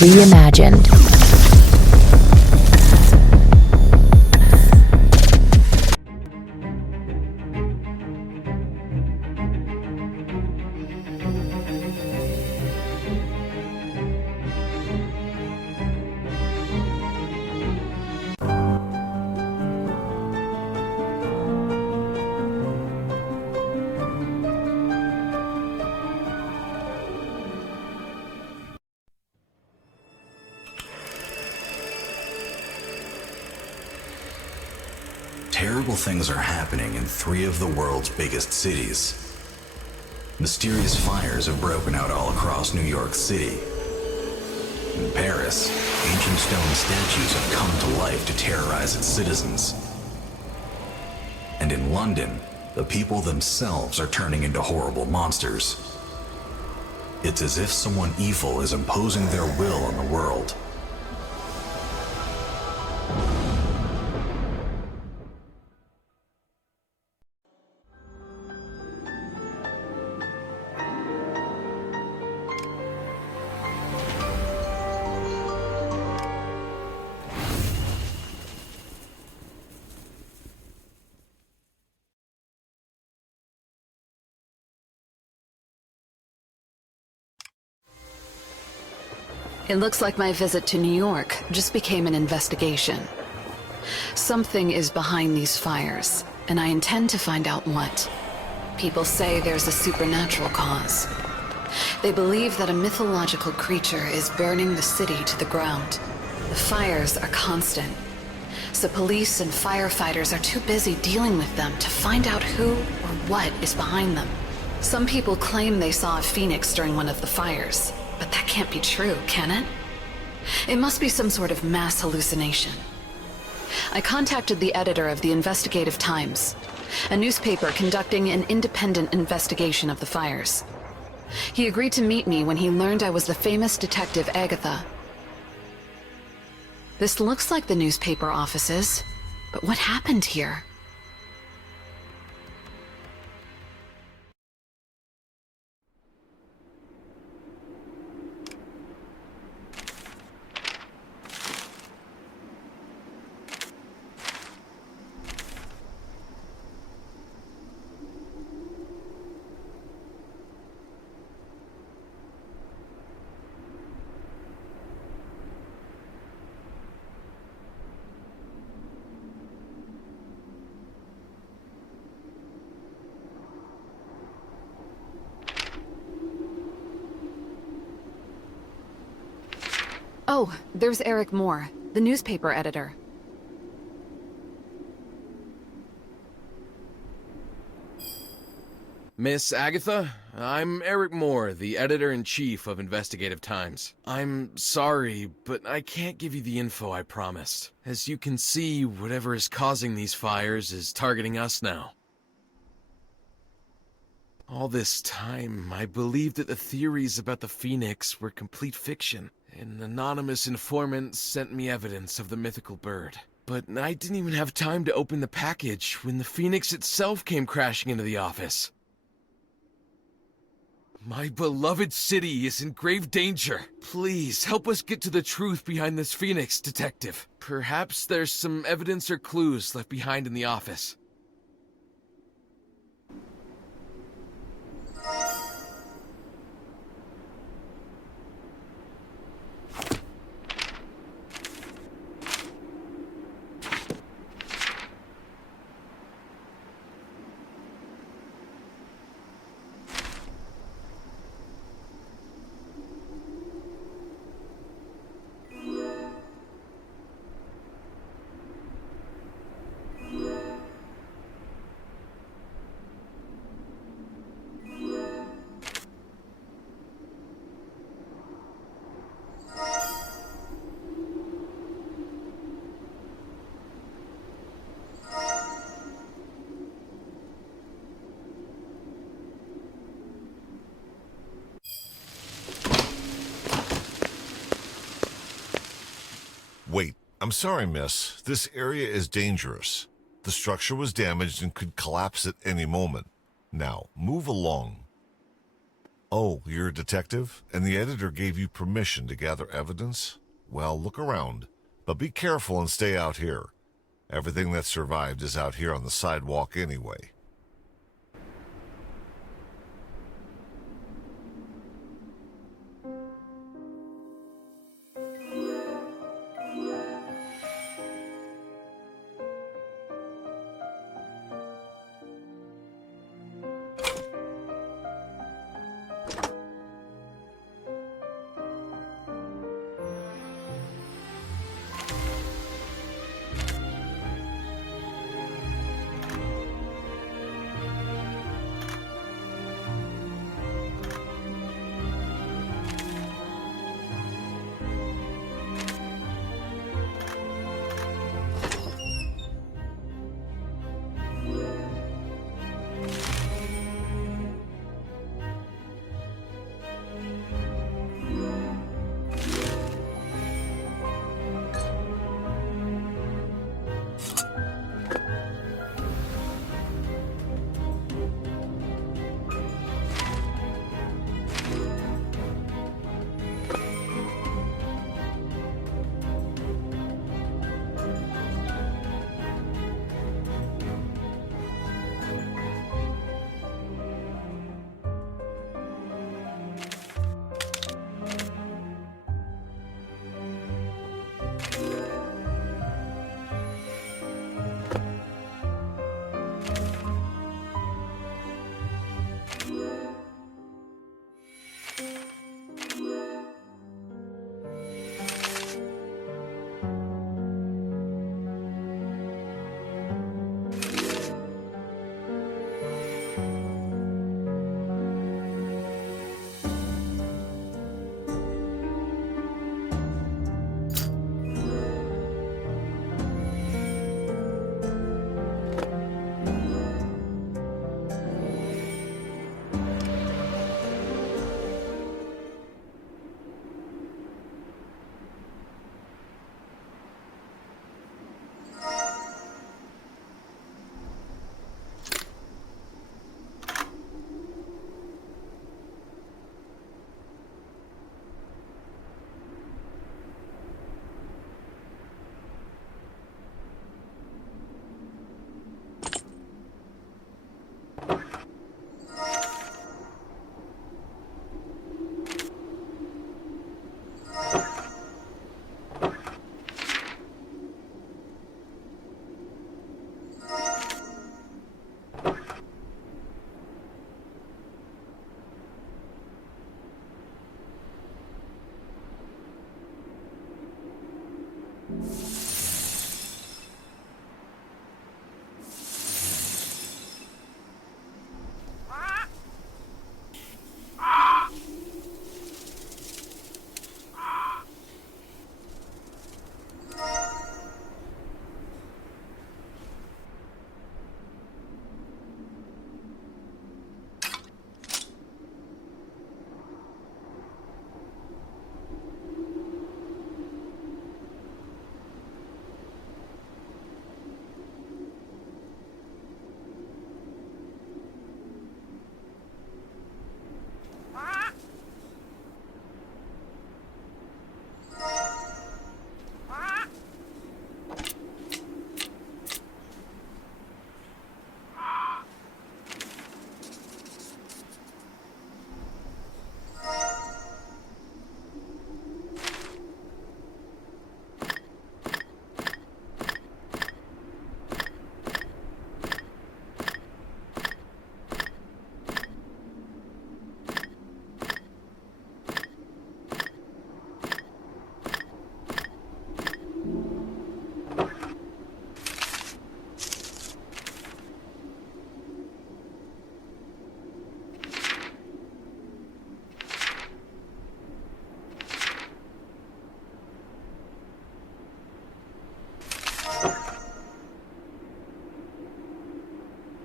reimagined. Terrible things are happening in 3 of the world's biggest cities. Mysterious fires have broken out all across New York City. In Paris, ancient stone statues have come to life to terrorize its citizens. And in London, the people themselves are turning into horrible monsters. It's as if someone evil is imposing their will on the world. It looks like my visit to New York just became an investigation. Something is behind these fires, and I intend to find out what. People say there's a supernatural cause. They believe that a mythological creature is burning the city to the ground. The fires are constant, so police and firefighters are too busy dealing with them to find out who or what is behind them. Some people claim they saw a phoenix during one of the fires. But that can't be true, can it? It must be some sort of mass hallucination. I contacted the editor of the Investigative Times, a newspaper conducting an independent investigation of the fires. He agreed to meet me when he learned I was the famous detective Agatha. This looks like the newspaper offices, but what happened here? Oh, there's Eric Moore, the newspaper editor. Miss Agatha, I'm Eric Moore, the editor-in-chief of Investigative Times. I'm sorry, but I can't give you the info I promised. As you can see, whatever is causing these fires is targeting us now. All this time, I believed that the theories about the Phoenix were complete fiction. An anonymous informant sent me evidence of the mythical bird. But I didn't even have time to open the package when the Phoenix itself came crashing into the office. My beloved city is in grave danger. Please, help us get to the truth behind this Phoenix, Detective. Perhaps there's some evidence or clues left behind in the office. Wait, I'm sorry, miss. This area is dangerous. The structure was damaged and could collapse at any moment. Now, move along. Oh, you're a detective? And the editor gave you permission to gather evidence? Well, look around. But be careful and stay out here. Everything that survived is out here on the sidewalk anyway.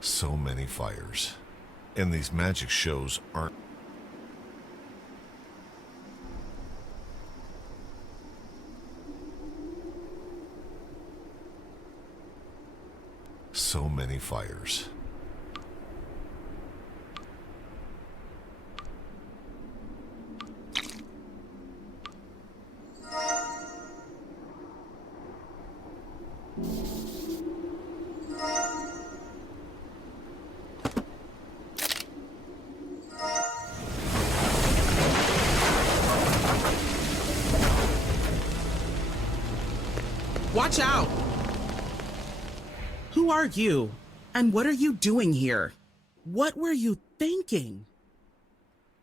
So many fires. And these magic shows aren't... So many fires. Watch out! Who are you? And what are you doing here? What were you thinking?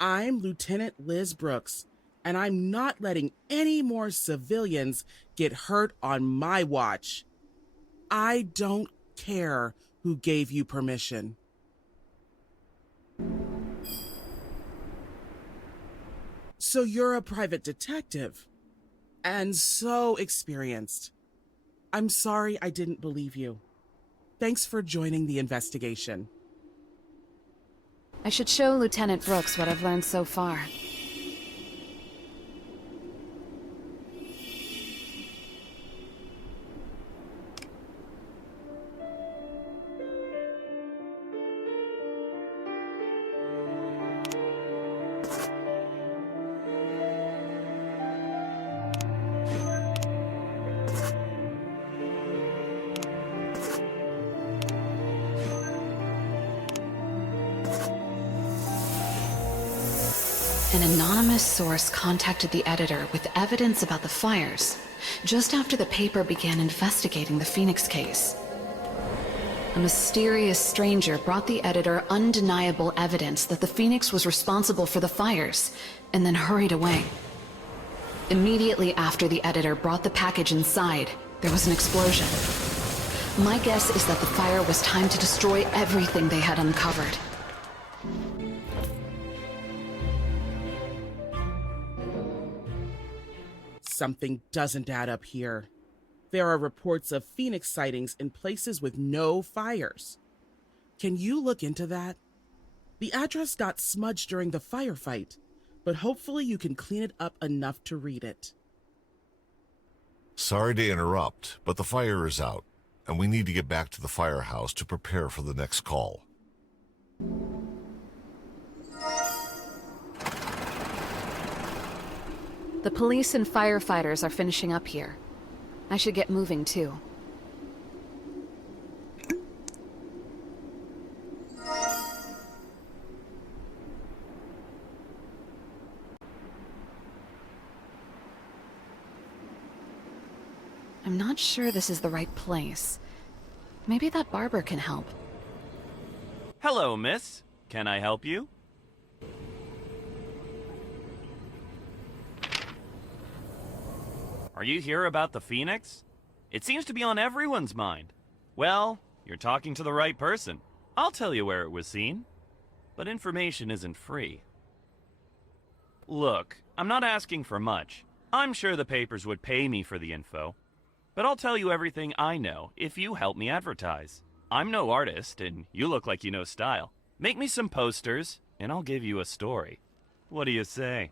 I'm Lieutenant Liz Brooks, and I'm not letting any more civilians get hurt on my watch. I don't care who gave you permission. So you're a private detective, and so experienced. I'm sorry I didn't believe you. Thanks for joining the investigation. I should show Lieutenant Brooks what I've learned so far. An anonymous source contacted the editor with evidence about the fires, just after the paper began investigating the Phoenix case. A mysterious stranger brought the editor undeniable evidence that the Phoenix was responsible for the fires, and then hurried away. Immediately after the editor brought the package inside, there was an explosion. My guess is that the fire was timed to destroy everything they had uncovered. Something doesn't add up here. There are reports of Phoenix sightings in places with no fires. Can you look into that? The address got smudged during the firefight, but hopefully you can clean it up enough to read it. Sorry to interrupt, but the fire is out, and we need to get back to the firehouse to prepare for the next call. The police and firefighters are finishing up here. I should get moving too. I'm not sure this is the right place. Maybe that barber can help. Hello, miss. Can I help you? Are you here about the Phoenix? It seems to be on everyone's mind. Well, you're talking to the right person. I'll tell you where it was seen. But information isn't free. Look, I'm not asking for much. I'm sure the papers would pay me for the info. But I'll tell you everything I know if you help me advertise. I'm no artist, and you look like you know style. Make me some posters, and I'll give you a story. What do you say?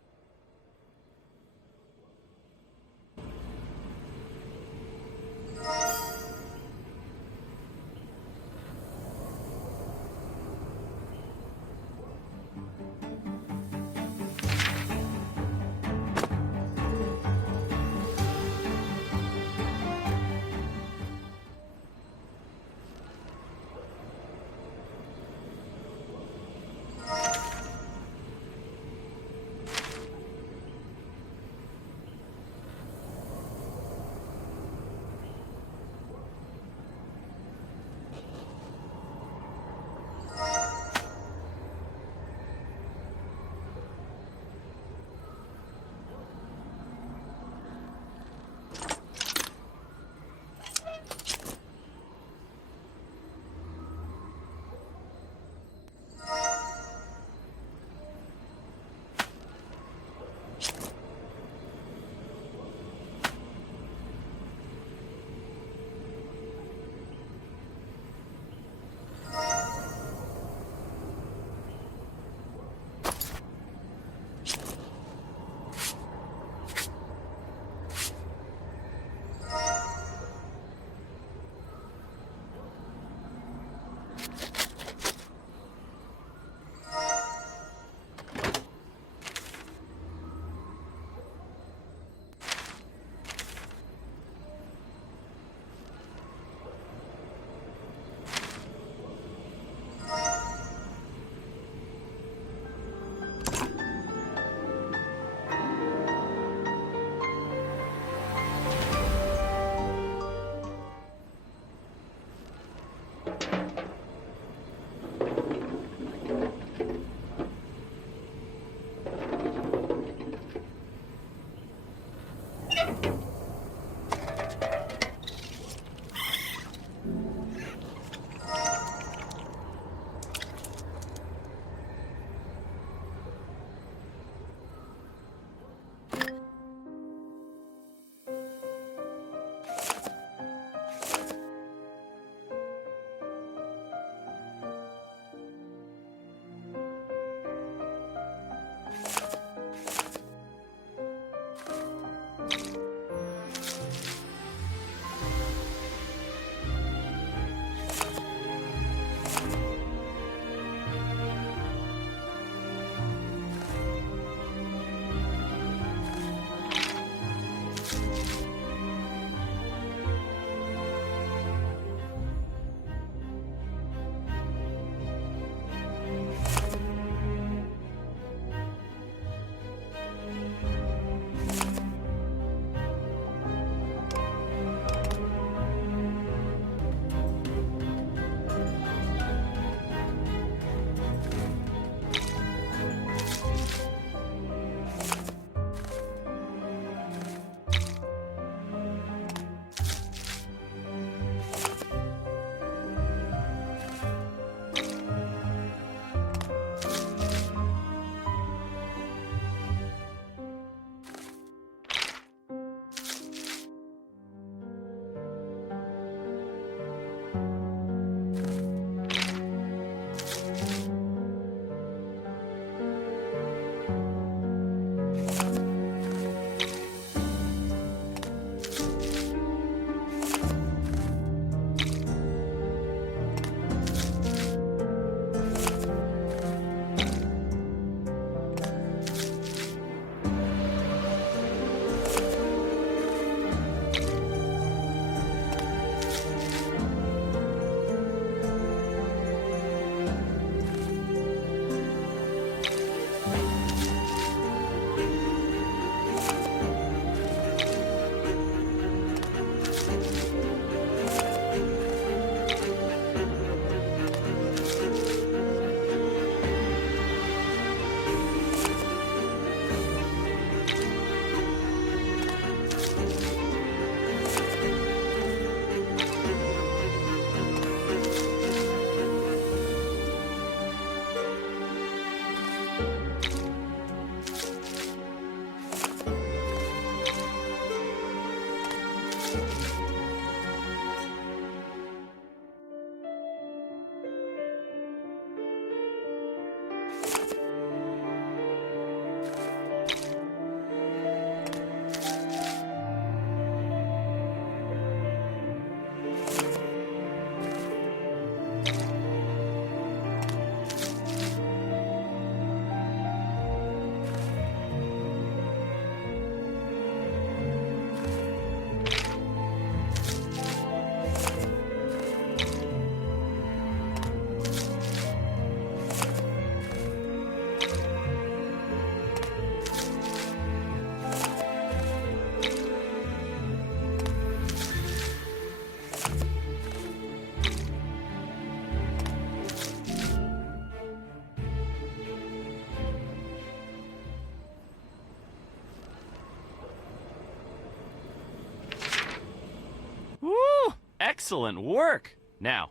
Woo! Excellent work! Now,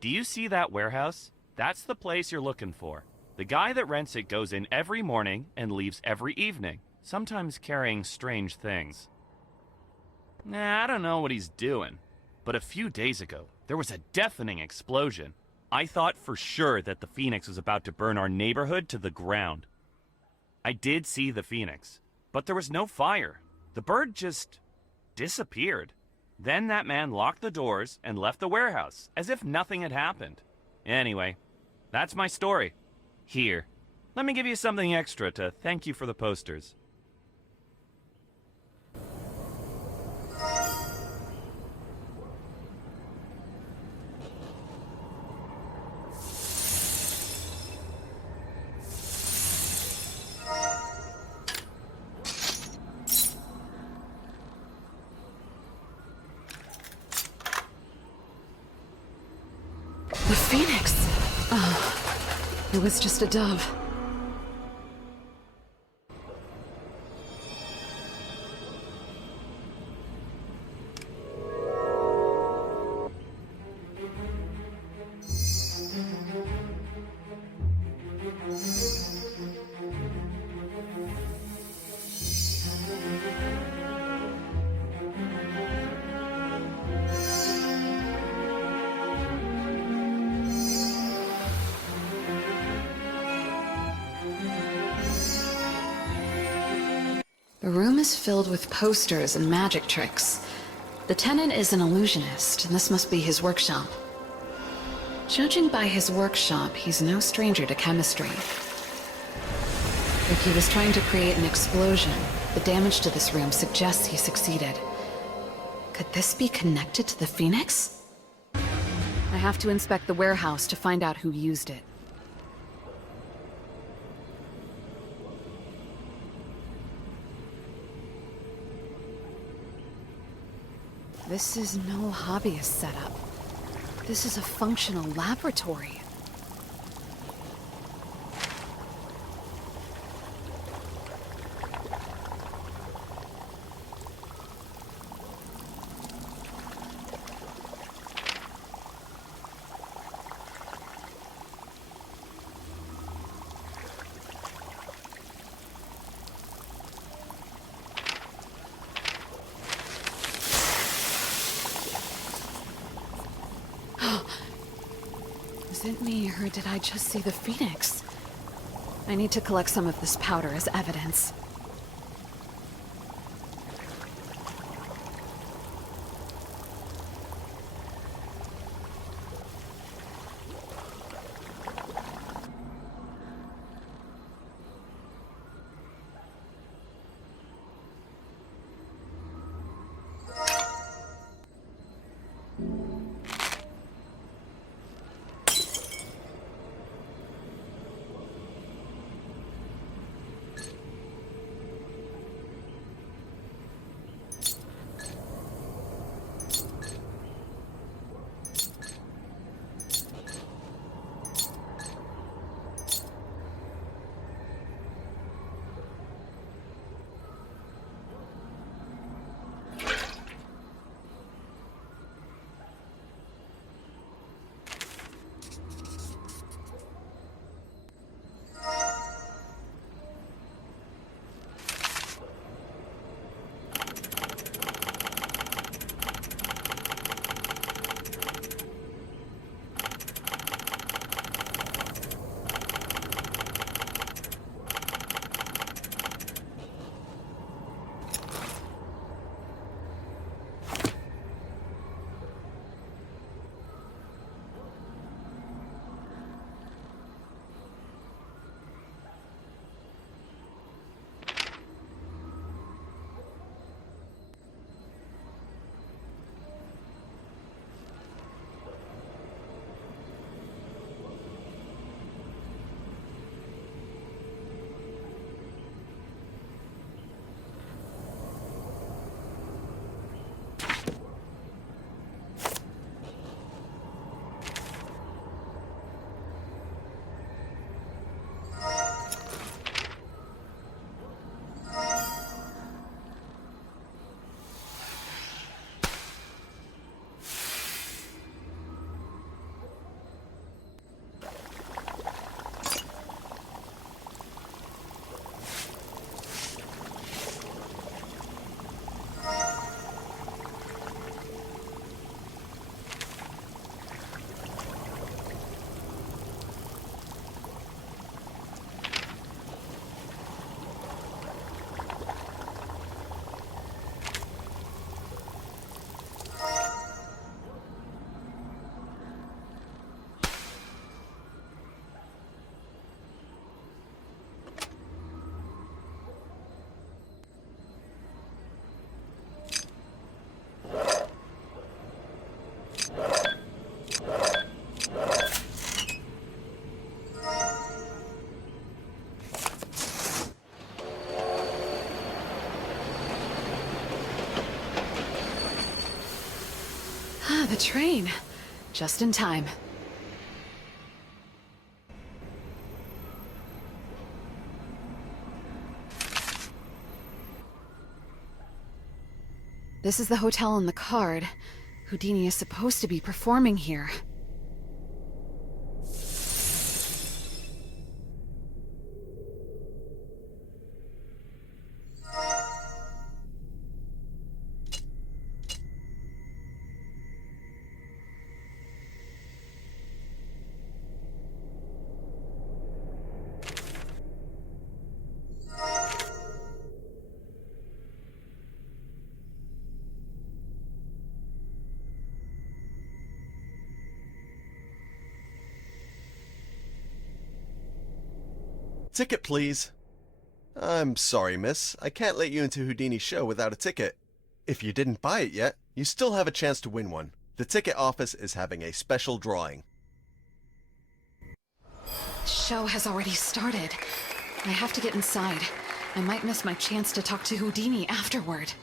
do you see that warehouse? That's the place you're looking for. The guy that rents it goes in every morning and leaves every evening, sometimes carrying strange things. I don't know what he's doing, but a few days ago, there was a deafening explosion. I thought for sure that the Phoenix was about to burn our neighborhood to the ground. I did see the Phoenix, but there was no fire. The bird just disappeared. Then that man locked the doors and left the warehouse, as if nothing had happened. Anyway, that's my story. Here, let me give you something extra to thank you for the posters. The Phoenix! Oh, it was just a dove. The room is filled with posters and magic tricks. The tenant is an illusionist, and this must be his workshop. Judging by his workshop, he's no stranger to chemistry. If he was trying to create an explosion, the damage to this room suggests he succeeded. Could this be connected to the Phoenix? I have to inspect the warehouse to find out who used it. This is no hobbyist setup. This is a functional laboratory. Was it me, or did I just see the Phoenix? I need to collect some of this powder as evidence. the train. Just in time. This is the hotel on the card. Houdini is supposed to be performing here. Ticket, please. I'm sorry, miss. I can't let you into Houdini's show without a ticket. If you didn't buy it yet, you still have a chance to win one. The ticket office is having a special drawing. The show has already started. I have to get inside. I might miss my chance to talk to Houdini afterward.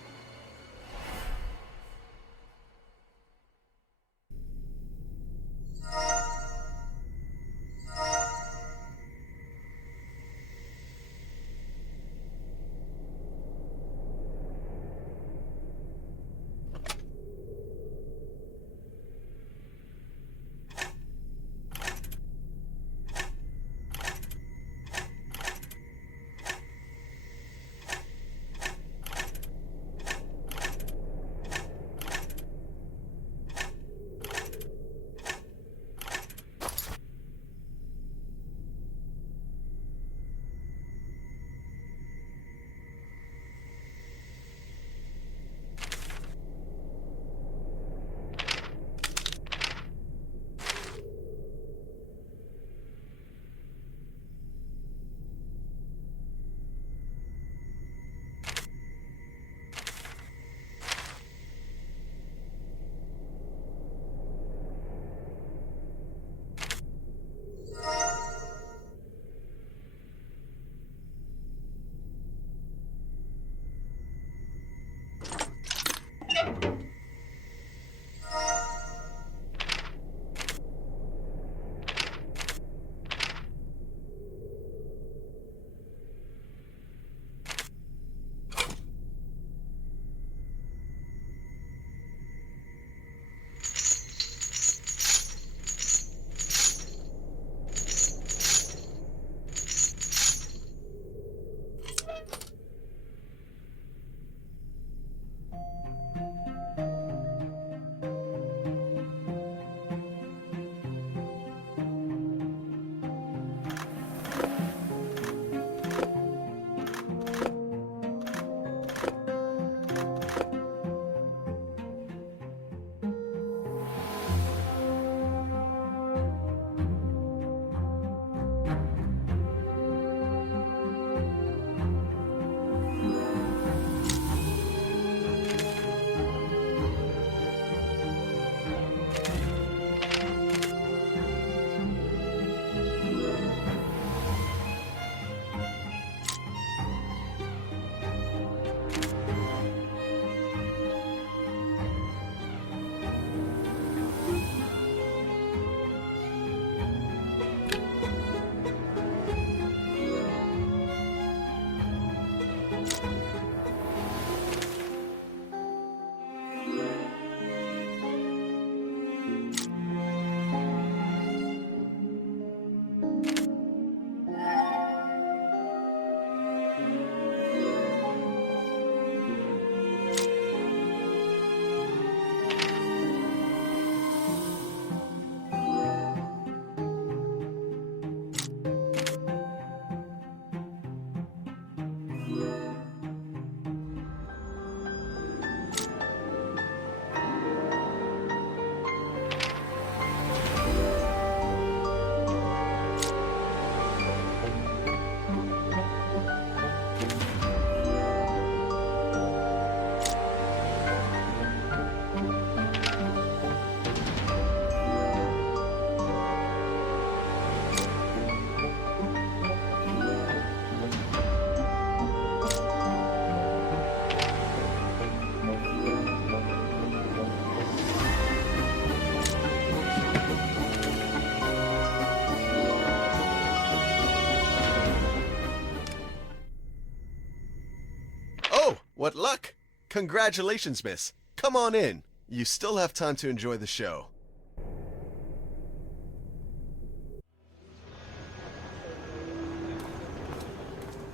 What luck! Congratulations, miss. Come on in. You still have time to enjoy the show.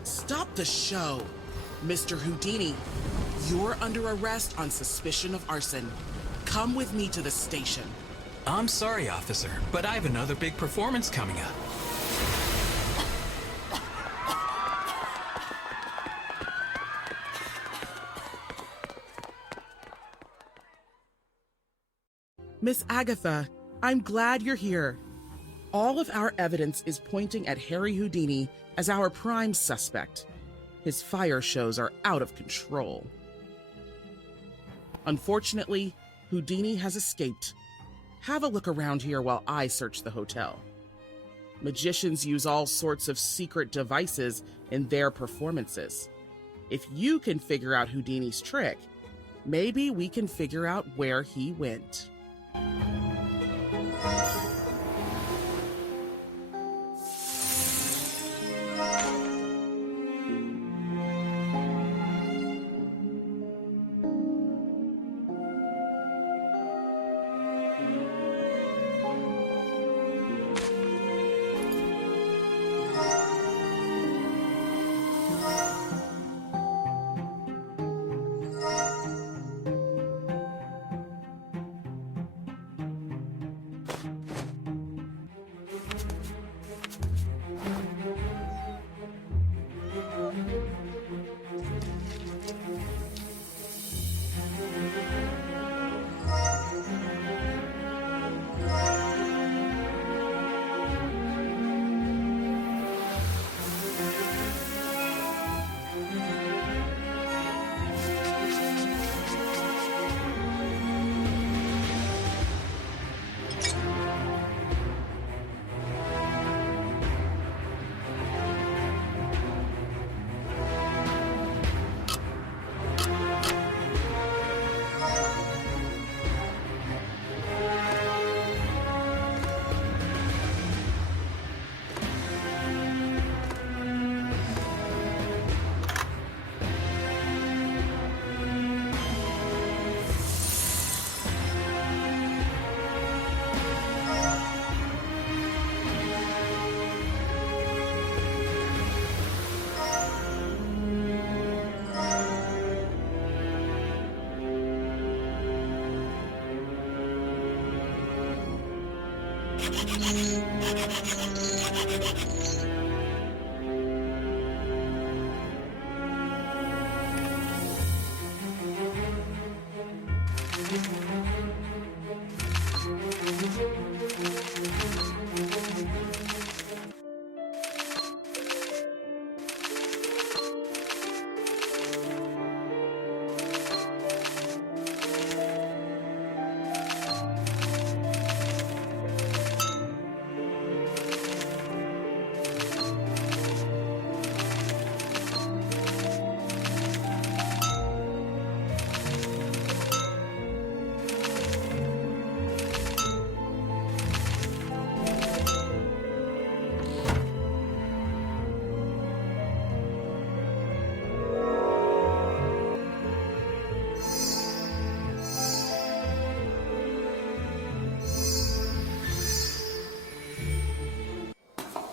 Stop the show. Mr. Houdini, you're under arrest on suspicion of arson. Come with me to the station. I'm sorry, officer, but I have another big performance coming up. Miss Agatha, I'm glad you're here. All of our evidence is pointing at Harry Houdini as our prime suspect. His fire shows are out of control. Unfortunately, Houdini has escaped. Have a look around here while I search the hotel. Magicians use all sorts of secret devices in their performances. If you can figure out Houdini's trick, maybe we can figure out where he went.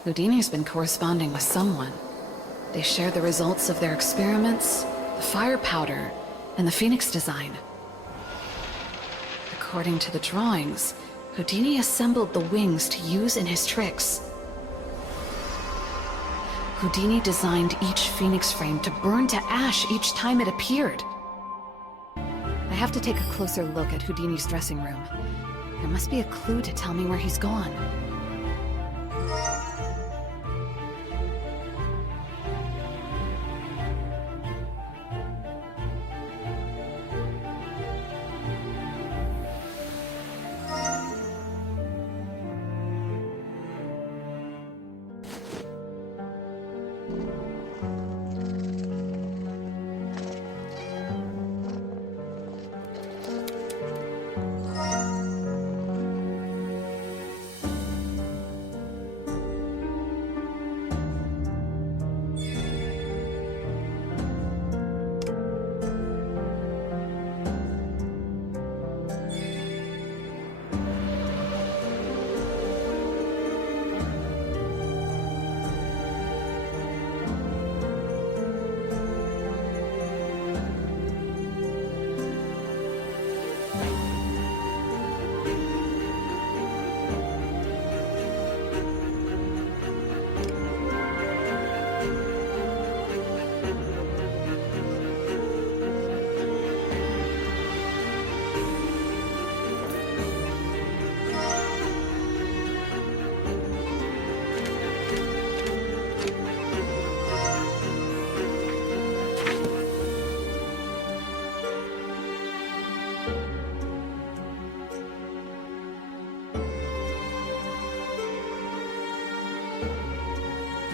Houdini's been corresponding with someone. They share the results of their experiments, the fire powder, and the Phoenix design. According to the drawings, Houdini assembled the wings to use in his tricks. Houdini designed each Phoenix frame to burn to ash each time it appeared. I have to take a closer look at Houdini's dressing room. There must be a clue to tell me where he's gone.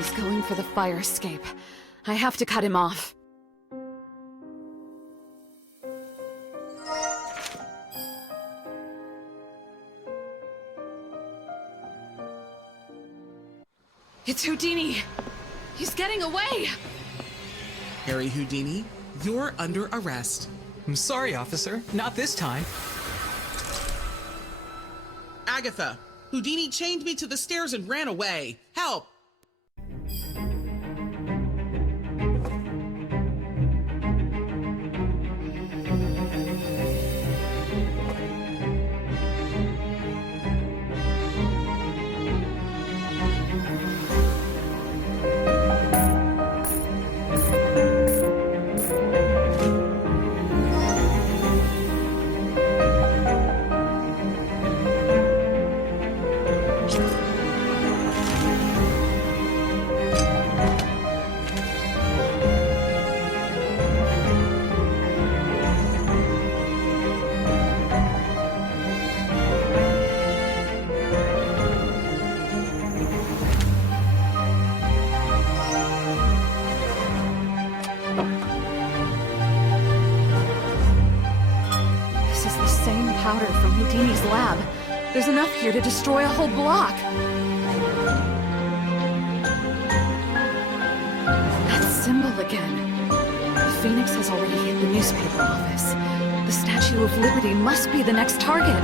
He's going for the fire escape. I have to cut him off. It's Houdini! He's getting away! Harry Houdini, you're under arrest. I'm sorry, officer. Not this time. Agatha, Houdini chained me to the stairs and ran away. Help! Powder from Houdini's lab. There's enough here to destroy a whole block. That symbol again. The Phoenix has already hit the newspaper office. The Statue of Liberty must be the next target.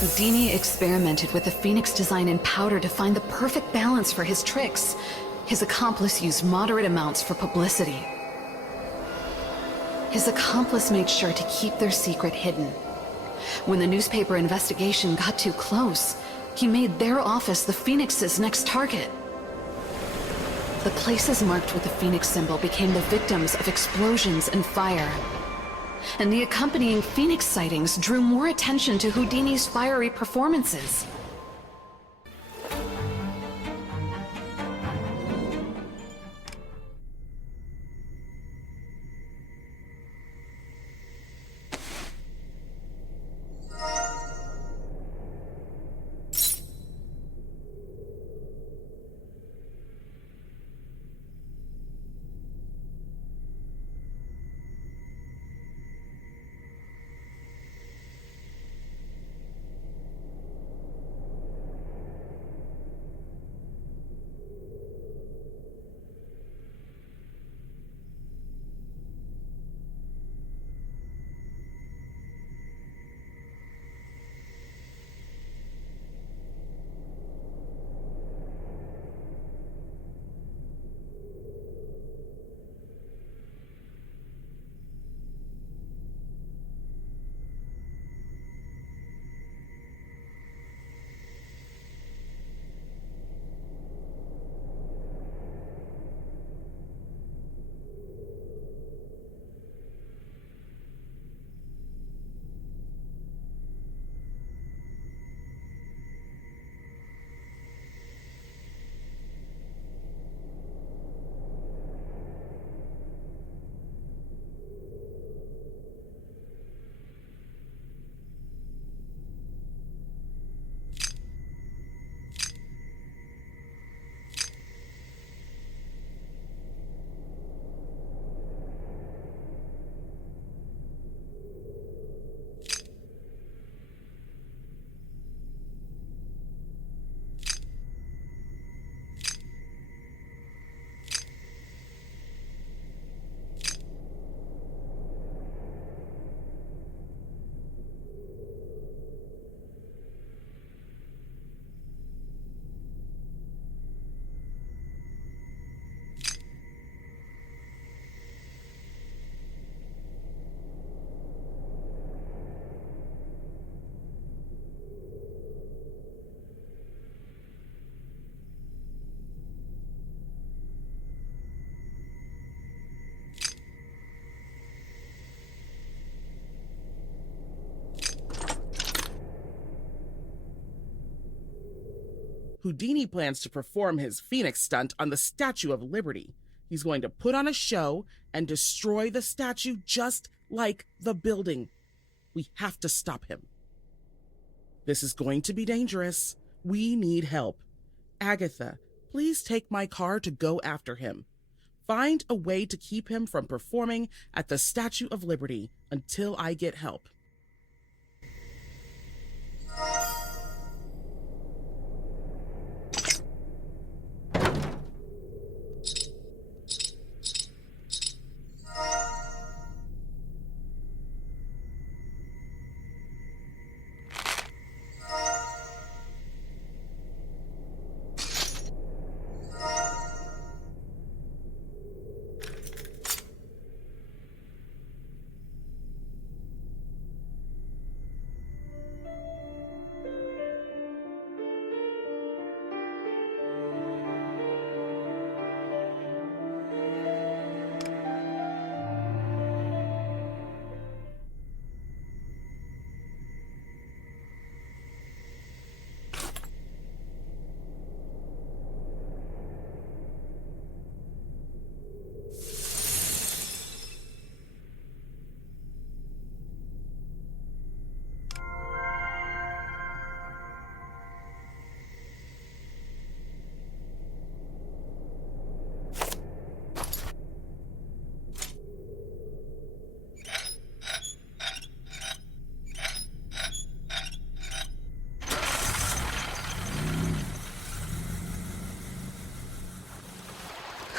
Houdini experimented with the Phoenix design in powder to find the perfect balance for his tricks. His accomplice used moderate amounts for publicity. His accomplice made sure to keep their secret hidden. When the newspaper investigation got too close, he made their office the Phoenix's next target. The places marked with the Phoenix symbol became the victims of explosions and fire. And the accompanying Phoenix sightings drew more attention to Houdini's fiery performances. Houdini plans to perform his Phoenix stunt on the Statue of Liberty. He's going to put on a show and destroy the statue just like the building. We have to stop him. This is going to be dangerous. We need help. Agatha, please take my car to go after him. Find a way to keep him from performing at the Statue of Liberty until I get help.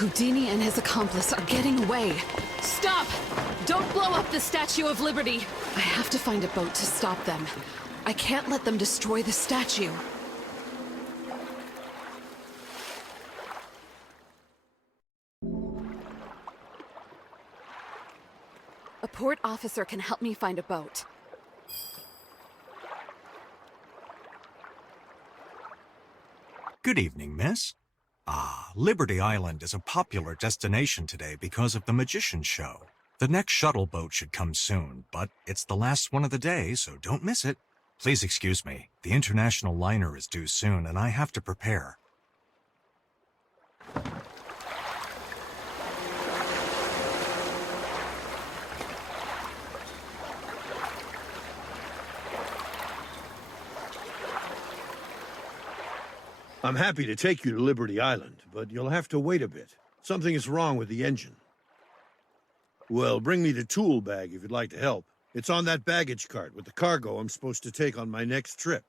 Houdini and his accomplice are getting away. Stop! Don't blow up the Statue of Liberty! I have to find a boat to stop them. I can't let them destroy the statue. A port officer can help me find a boat. Good evening, miss. Liberty Island is a popular destination today because of the magician show. The next shuttle boat should come soon, but it's the last one of the day, so don't miss it. Please excuse me. The international liner is due soon, and I have to prepare. I'm happy to take you to Liberty Island, but you'll have to wait a bit. Something is wrong with the engine. Well, bring me the tool bag if you'd like to help. It's on that baggage cart with the cargo I'm supposed to take on my next trip.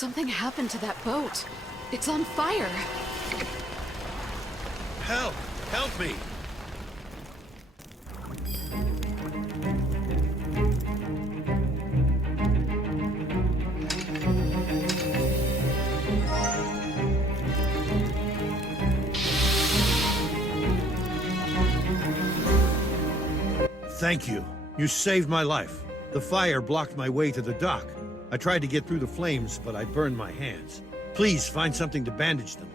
Something happened to that boat. It's on fire. Help! Help me! Thank you. You saved my life. The fire blocked my way to the dock. I tried to get through the flames, but I burned my hands. Please find something to bandage them.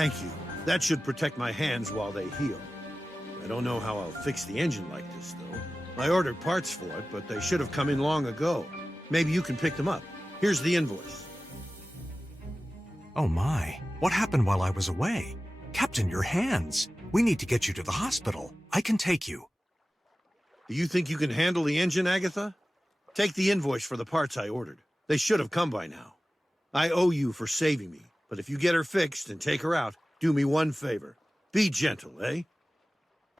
Thank you. That should protect my hands while they heal. I don't know how I'll fix the engine like this, though. I ordered parts for it, but they should have come in long ago. Maybe you can pick them up. Here's the invoice. Oh my, what happened while I was away? Captain, your hands. We need to get you to the hospital. I can take you. Do you think you can handle the engine, Agatha? Take the invoice for the parts I ordered. They should have come by now. I owe you for saving me, but if you get her fixed and take her out, do me one favor. Be gentle, eh?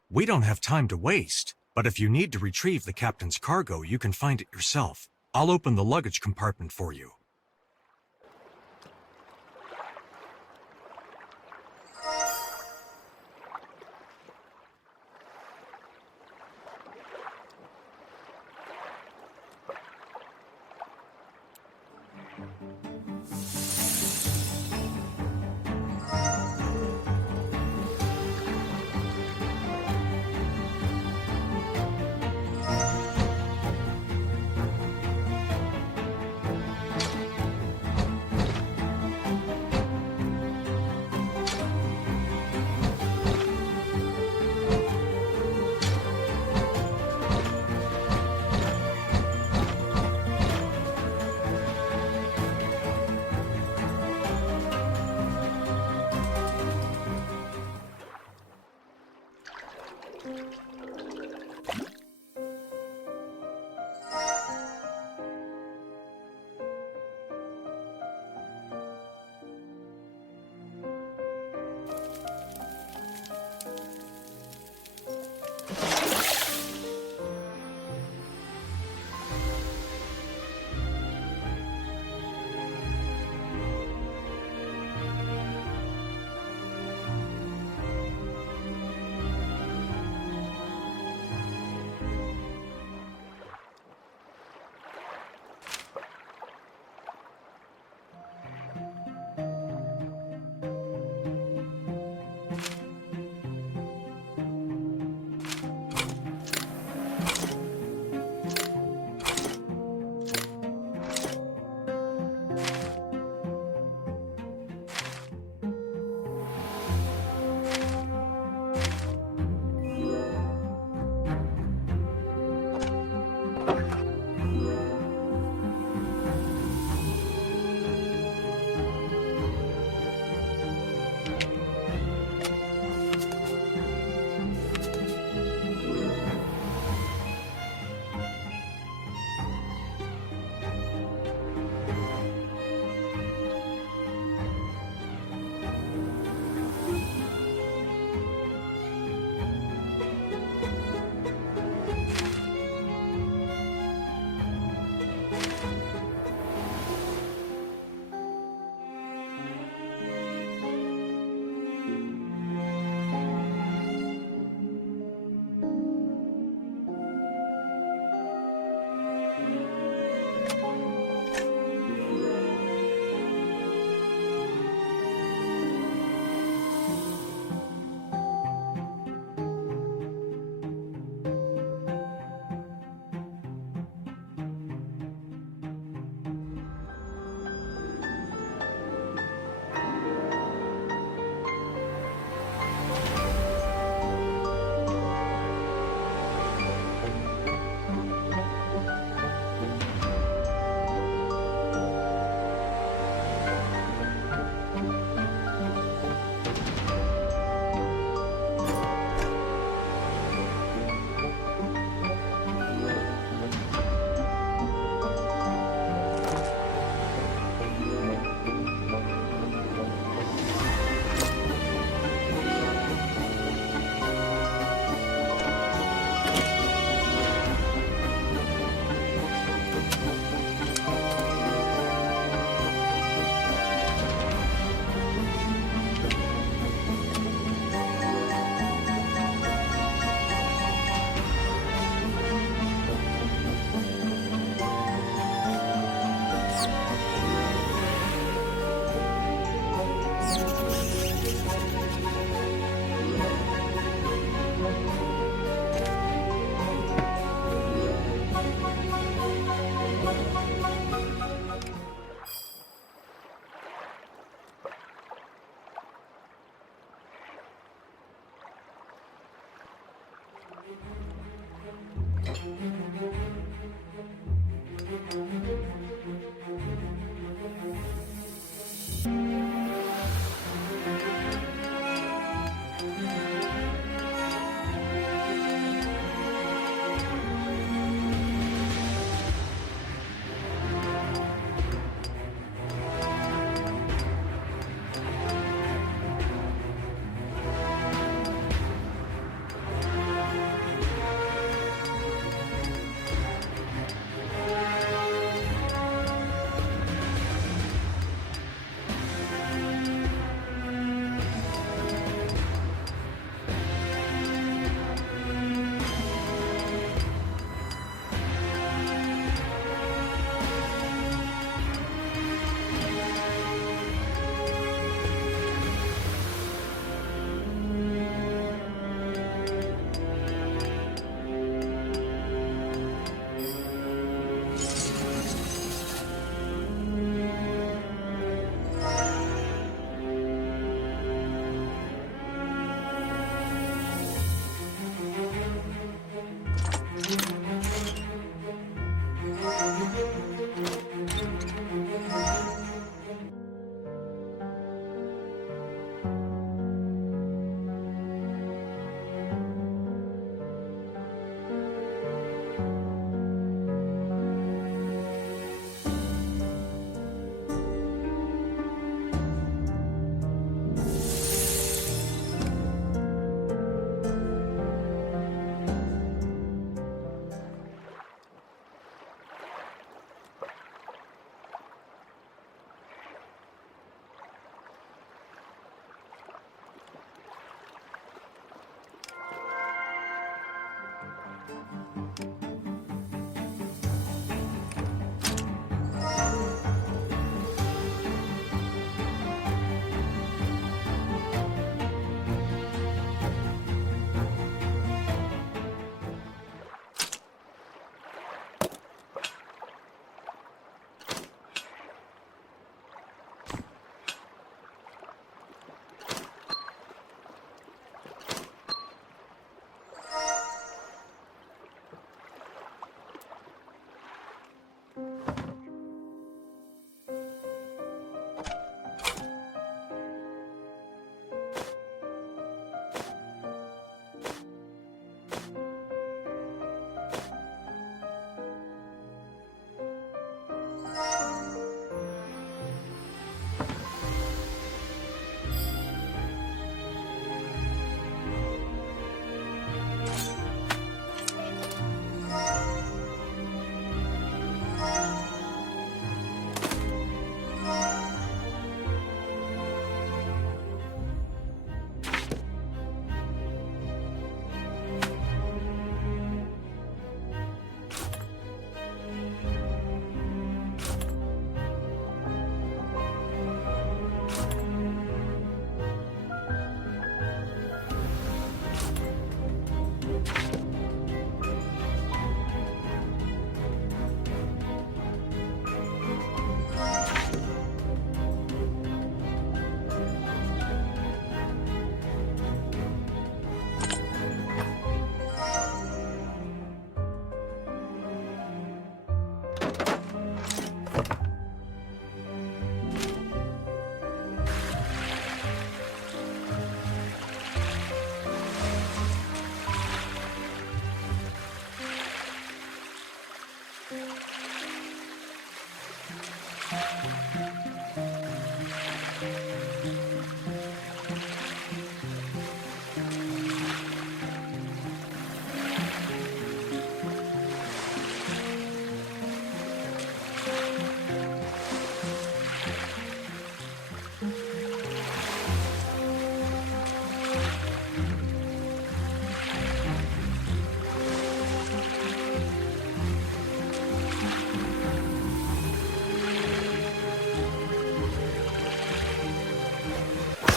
We don't have time to waste, but if you need to retrieve the captain's cargo, you can find it yourself. I'll open the luggage compartment for you.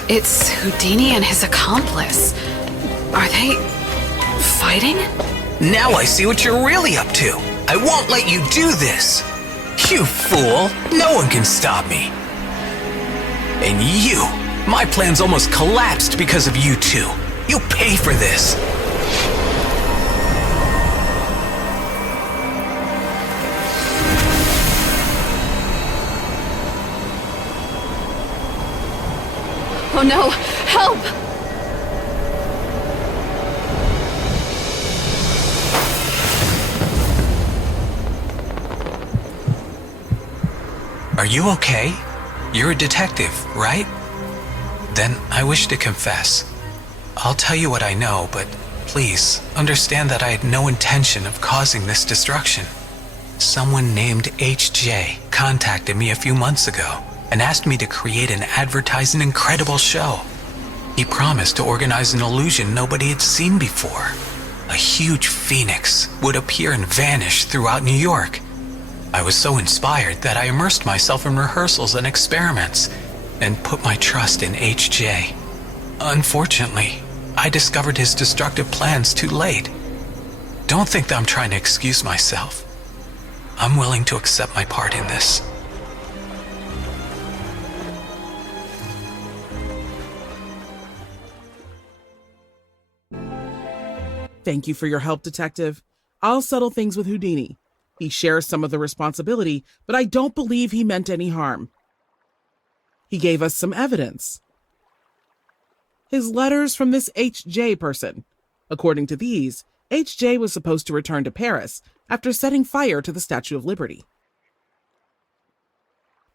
It's Houdini and his accomplice. Are they fighting? Now I see what you're really up to. I won't let you do this. You fool. No one can stop me. And you. My plans almost collapsed because of you two. You'll pay for this. Oh no! Help! Are you okay? You're a detective, right? Then I wish to confess. I'll tell you what I know, but please understand that I had no intention of causing this destruction. Someone named HJ contacted me a few months ago and asked me to create and advertise an incredible show. He promised to organize an illusion nobody had seen before. A huge phoenix would appear and vanish throughout New York. I was so inspired that I immersed myself in rehearsals and experiments and put my trust in HJ. Unfortunately, I discovered his destructive plans too late. Don't think that I'm trying to excuse myself. I'm willing to accept my part in this. Thank you for your help, Detective. I'll settle things with Houdini. He shares some of the responsibility, but I don't believe he meant any harm. He gave us some evidence. His letters from this HJ person. According to these, HJ was supposed to return to Paris after setting fire to the Statue of Liberty.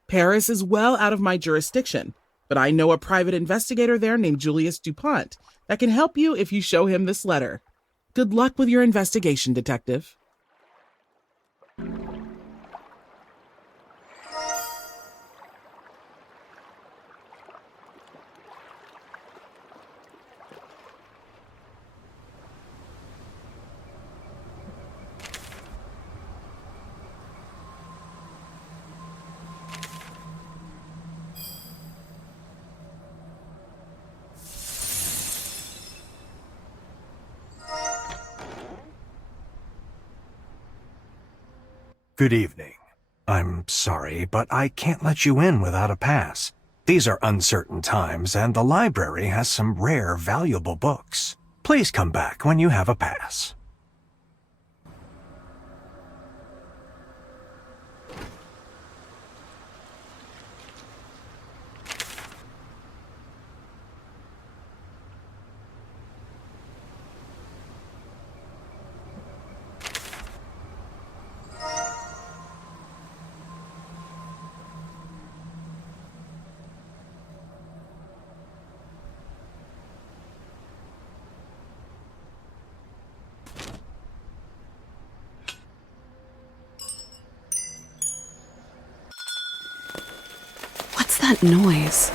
Paris is well out of my jurisdiction, but I know a private investigator there named Julius DuPont that can help you if you show him this letter. Good luck with your investigation, Detective. Good evening. I'm sorry, but I can't let you in without a pass. These are uncertain times, and the library has some rare, valuable books. Please come back when you have a pass. What's that noise?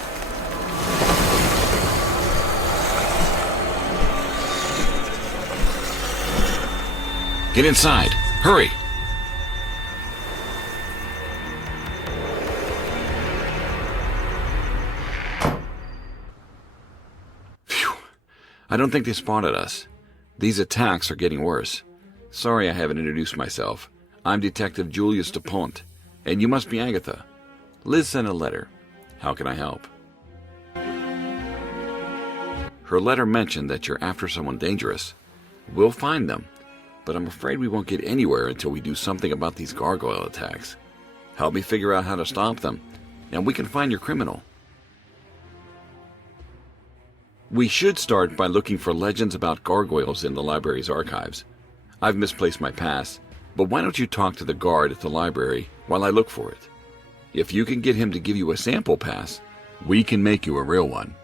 Get inside. Hurry. Phew. I don't think they spotted us. These attacks are getting worse. Sorry I haven't introduced myself. I'm Detective Julius DuPont, and you must be Agatha. Liz sent a letter. How can I help? Her letter mentioned that you're after someone dangerous. We'll find them, but I'm afraid we won't get anywhere until we do something about these gargoyle attacks. Help me figure out how to stop them, and we can find your criminal. We should start by looking for legends about gargoyles in the library's archives. I've misplaced my pass, but why don't you talk to the guard at the library while I look for it? If you can get him to give you a sample pass, we can make you a real one.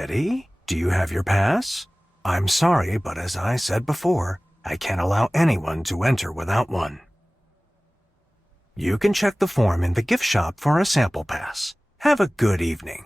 ready? Do you have your pass? I'm sorry, but as I said before, I can't allow anyone to enter without one. You can check the form in the gift shop for a sample pass. Have a good evening.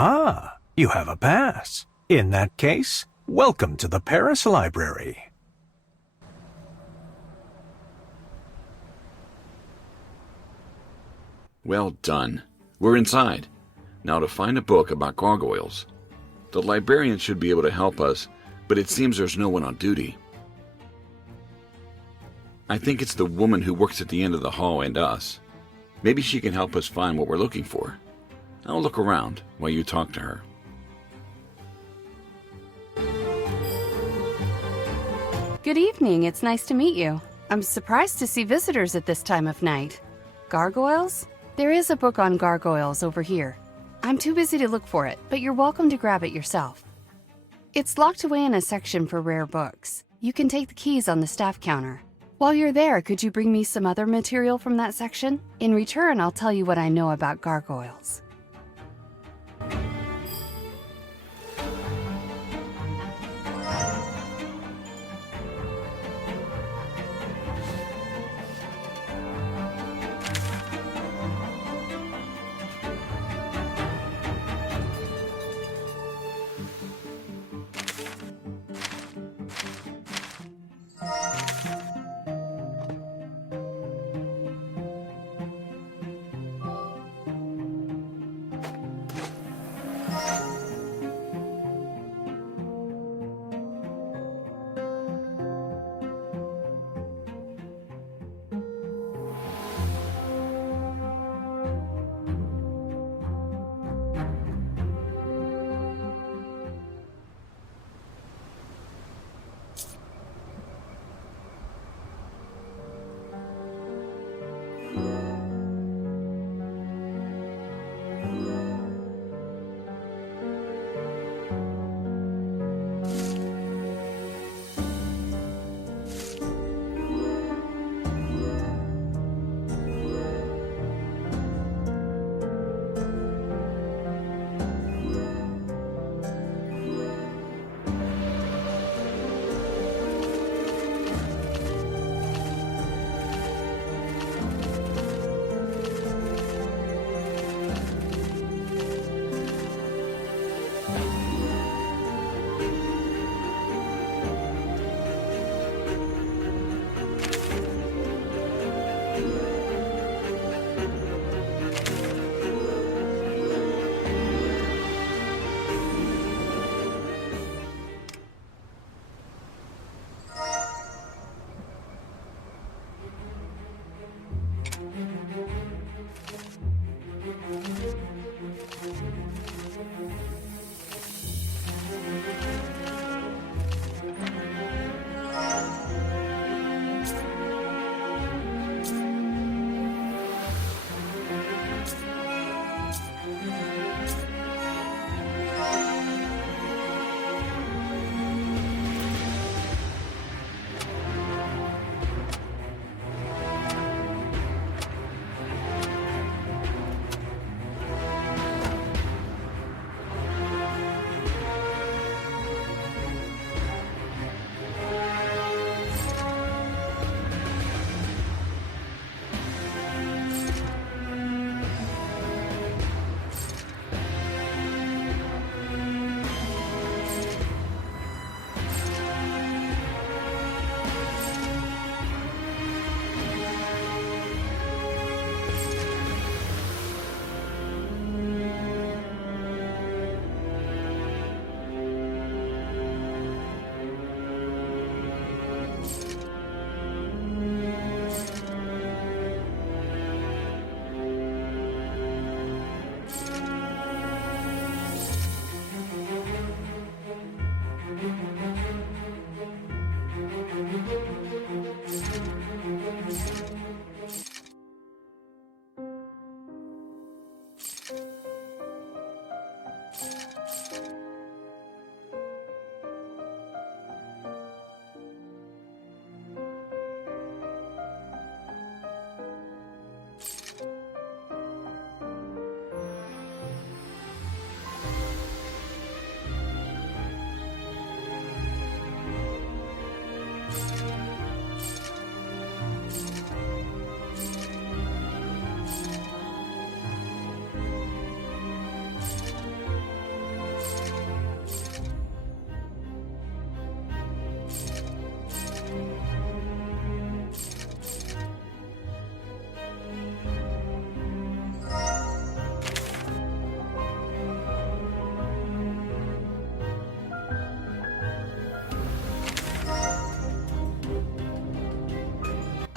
Ah, you have a pass. In that case, welcome to the Paris Library. Well done. We're inside. Now to find a book about gargoyles. The librarian should be able to help us, but it seems there's no one on duty. I think it's the woman who works at the end of the hall and us. Maybe she can help us find what we're looking for. I'll look around while you talk to her. Good evening, it's nice to meet you. I'm surprised to see visitors at this time of night. Gargoyles? There is a book on gargoyles over here. I'm too busy to look for it, but you're welcome to grab it yourself. It's locked away in a section for rare books. You can take the keys on the staff counter. While you're there, could you bring me some other material from that section? In return, I'll tell you what I know about gargoyles.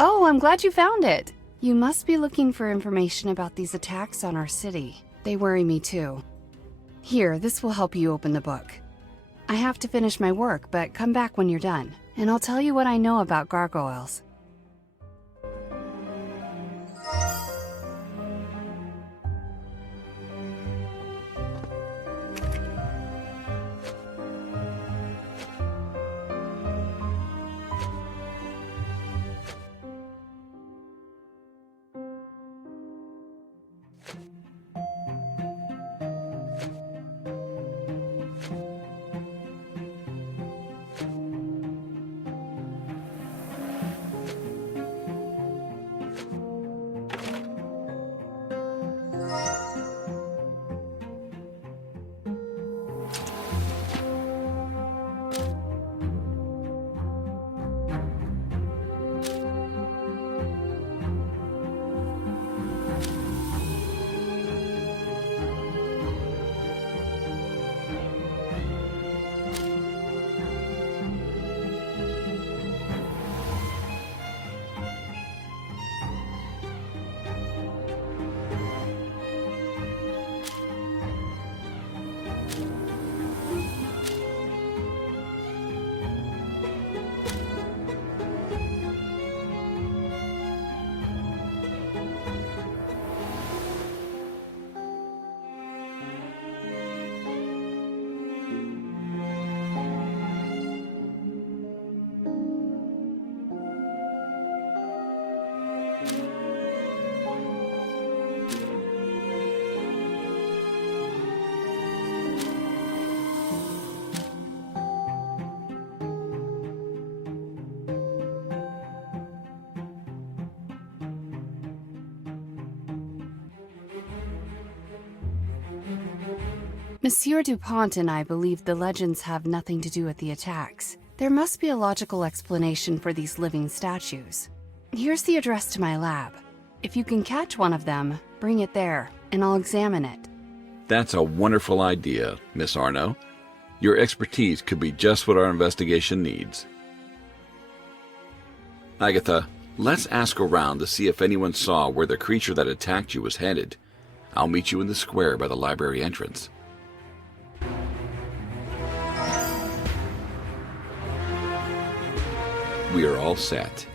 Oh, I'm glad you found it. You must be looking for information about these attacks on our city. They worry me too. Here, this will help you open the book. I have to finish my work, but come back when you're done, and I'll tell you what I know about gargoyles. Monsieur Dupont and I believe the legends have nothing to do with the attacks. There must be a logical explanation for these living statues. Here's the address to my lab. If you can catch one of them, bring it there, and I'll examine it. That's a wonderful idea, Miss Arno. Your expertise could be just what our investigation needs. Agatha, let's ask around to see if anyone saw where the creature that attacked you was headed. I'll meet you in the square by the library entrance. We are all set.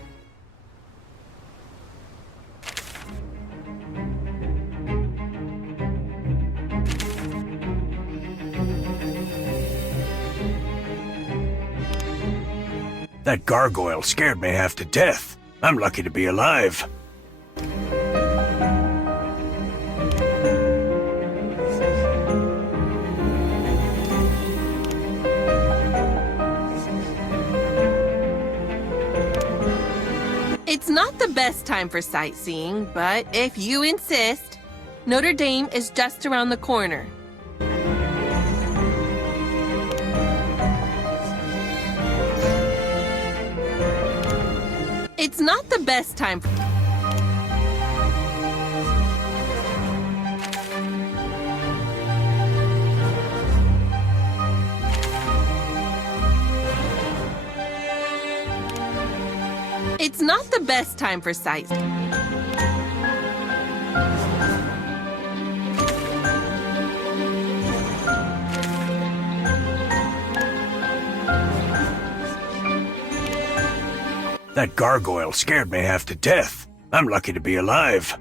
That gargoyle scared me half to death. I'm lucky to be alive. It's not the best time for sightseeing, but if you insist, Notre Dame is just around the corner. It's not the best time for... It's not the best time for sightseeing. That gargoyle scared me half to death. I'm lucky to be alive.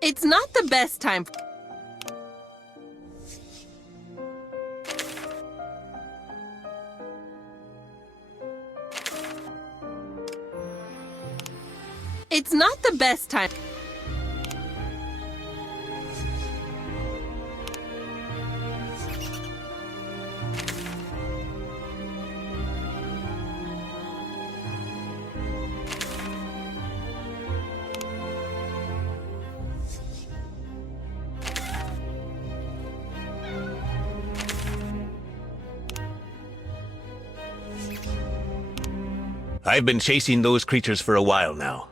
It's not the best time. It's not the best time. I've been chasing those creatures for a while now,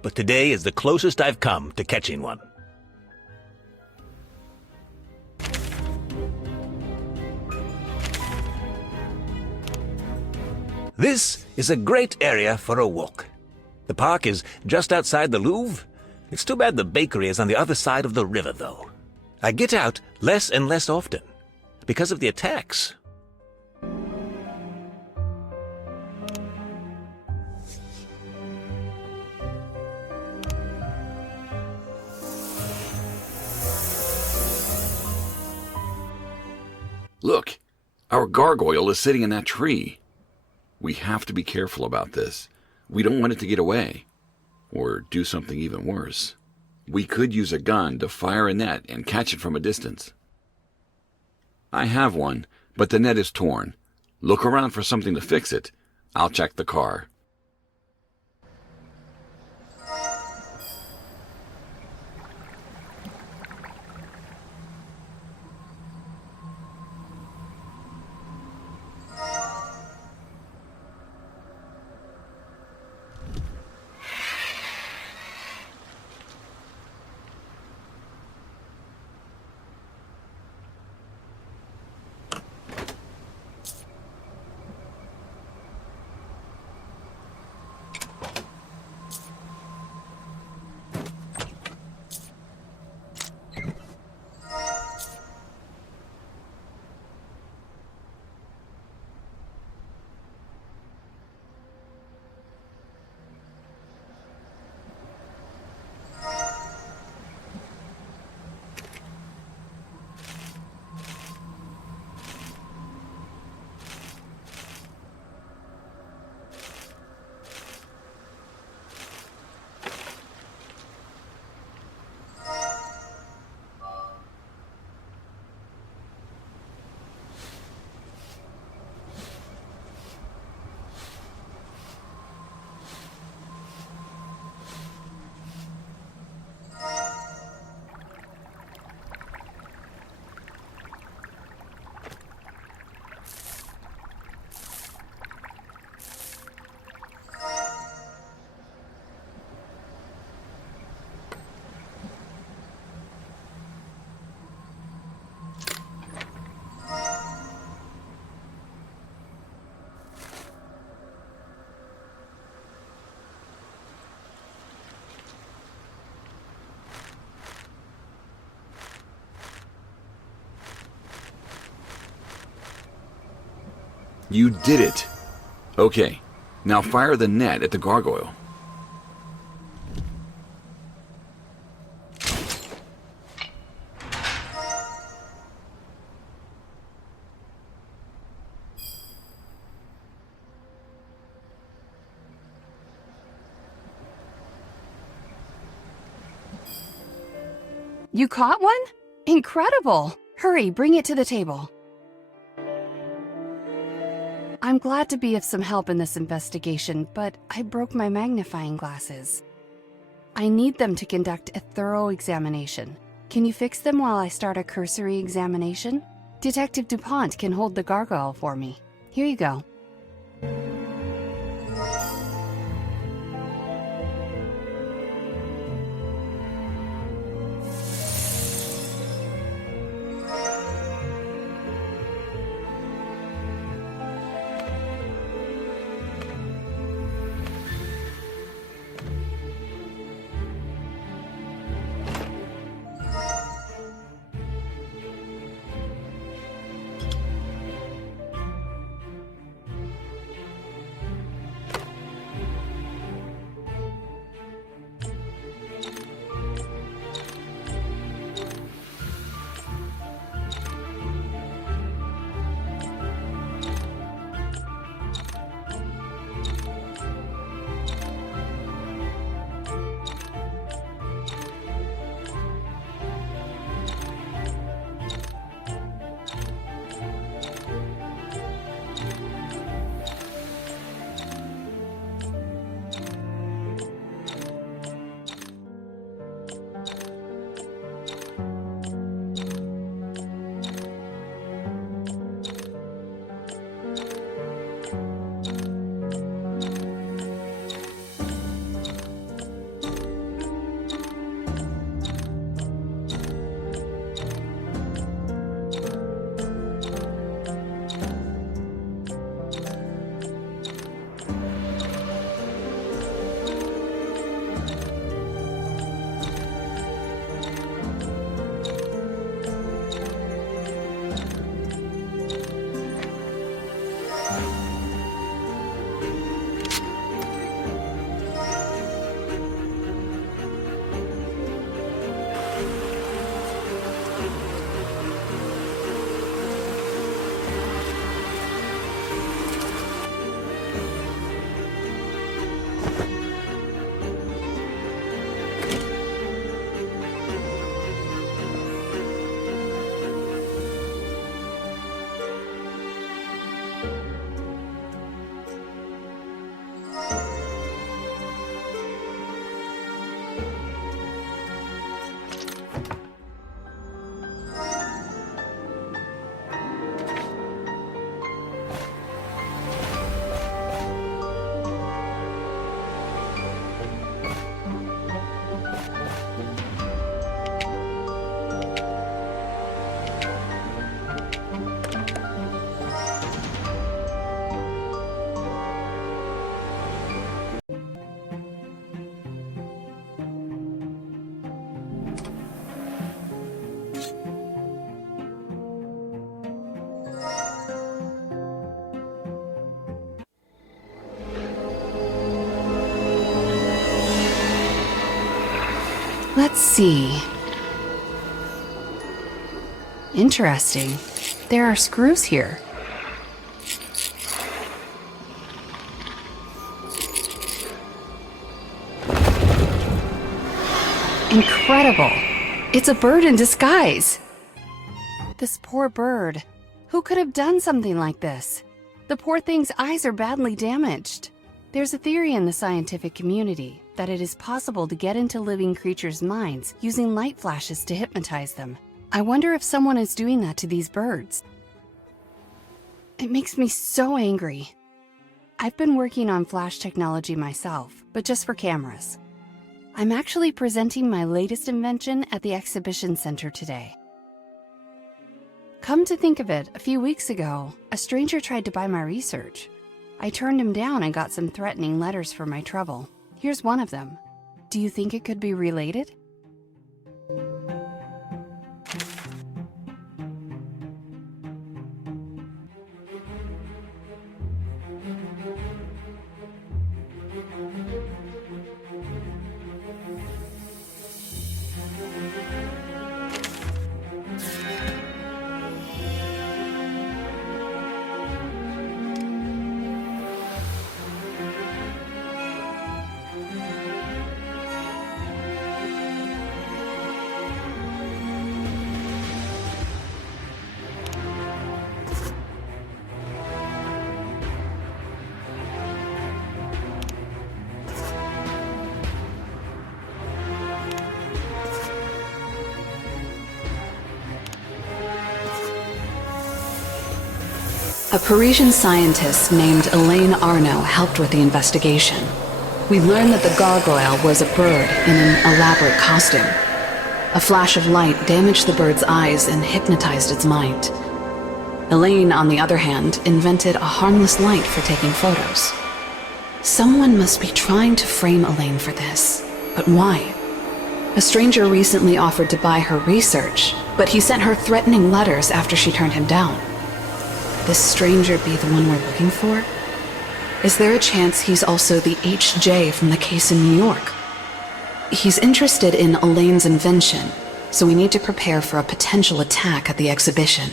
but today is the closest I've come to catching one. This is a great area for a walk. The park is just outside the Louvre. It's too bad the bakery is on the other side of the river, though. I get out less and less often because of the attacks. Look, our gargoyle is sitting in that tree. We have to be careful about this. We don't want it to get away, or do something even worse. We could use a gun to fire a net and catch it from a distance. I have one, but the net is torn. Look around for something to fix it. I'll check the car. You did it! Okay, now fire the net at the gargoyle. You caught one? Incredible! Hurry, bring it to the table. I'm glad to be of some help in this investigation, but I broke my magnifying glasses. I need them to conduct a thorough examination. Can you fix them while I start a cursory examination? Detective DuPont can hold the gargoyle for me. Here you go. Let's see. Interesting. There are screws here. Incredible! It's a bird in disguise! This poor bird. Who could have done something like this? The poor thing's eyes are badly damaged. There's a theory in the scientific community that it is possible to get into living creatures' minds using light flashes to hypnotize them. I wonder if someone is doing that to these birds. It makes me so angry. I've been working on flash technology myself, but just for cameras. I'm actually presenting my latest invention at the exhibition center today. Come to think of it, a few weeks ago, a stranger tried to buy my research. I turned him down and got some threatening letters for my trouble. Here's one of them. Do you think it could be related? A Parisian scientist named Elaine Arnaud helped with the investigation. We learned that the gargoyle was a bird in an elaborate costume. A flash of light damaged the bird's eyes and hypnotized its mind. Elaine, on the other hand, invented a harmless light for taking photos. Someone must be trying to frame Elaine for this. But why? A stranger recently offered to buy her research, but he sent her threatening letters after she turned him down. Could this stranger be the one we're looking for? Is there a chance he's also the HJ from the case in New York? He's interested in Elaine's invention, so we need to prepare for a potential attack at the exhibition.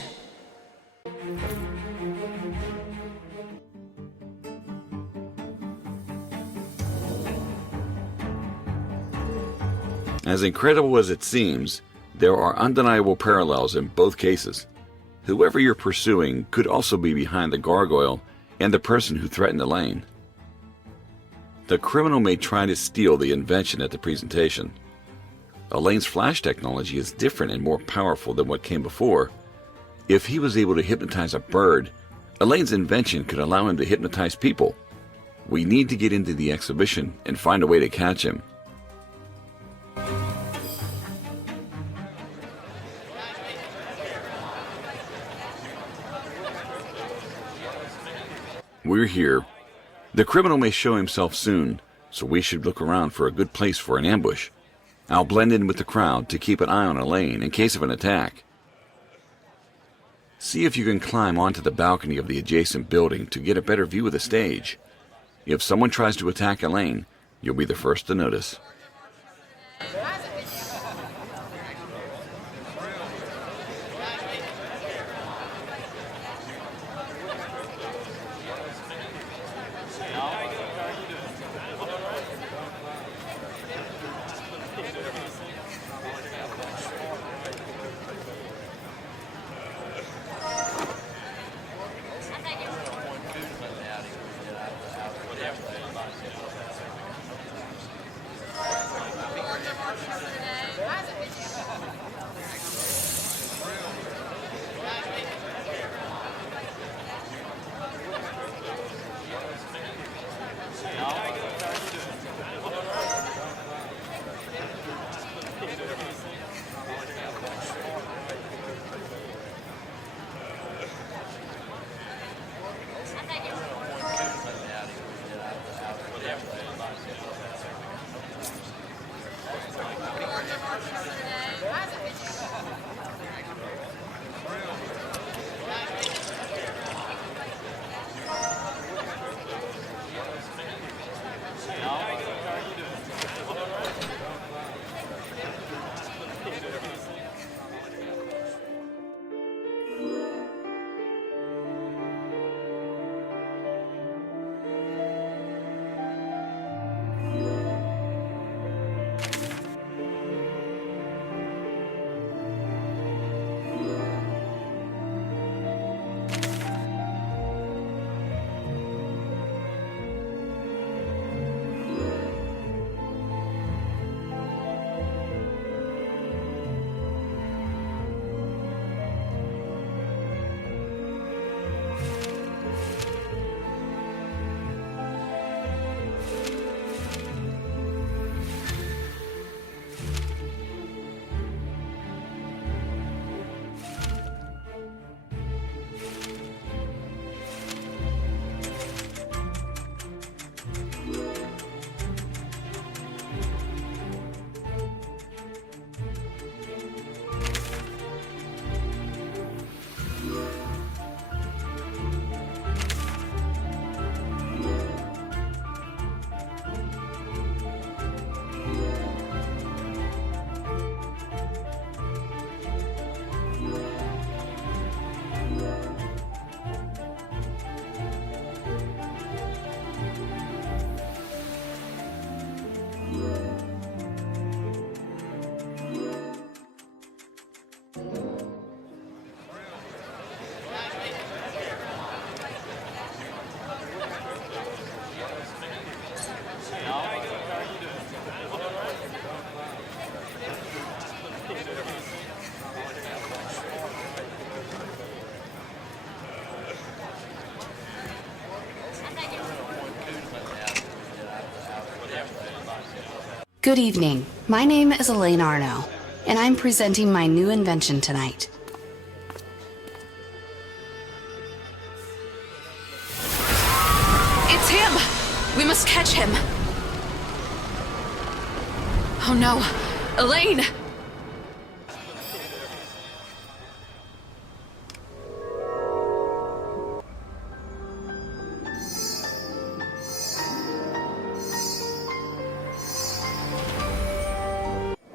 As incredible as it seems, there are undeniable parallels in both cases. Whoever you're pursuing could also be behind the gargoyle and the person who threatened Elaine. The criminal may try to steal the invention at the presentation. Elaine's flash technology is different and more powerful than what came before. If he was able to hypnotize a bird, Elaine's invention could allow him to hypnotize people. We need to get into the exhibition and find a way to catch him. We're here. The criminal may show himself soon, so we should look around for a good place for an ambush. I'll blend in with the crowd to keep an eye on Elaine in case of an attack. See if you can climb onto the balcony of the adjacent building to get a better view of the stage. If someone tries to attack Elaine, you'll be the first to notice. Good evening. My name is Elaine Arno, and I'm presenting my new invention tonight. It's him! We must catch him! Oh no! Elaine!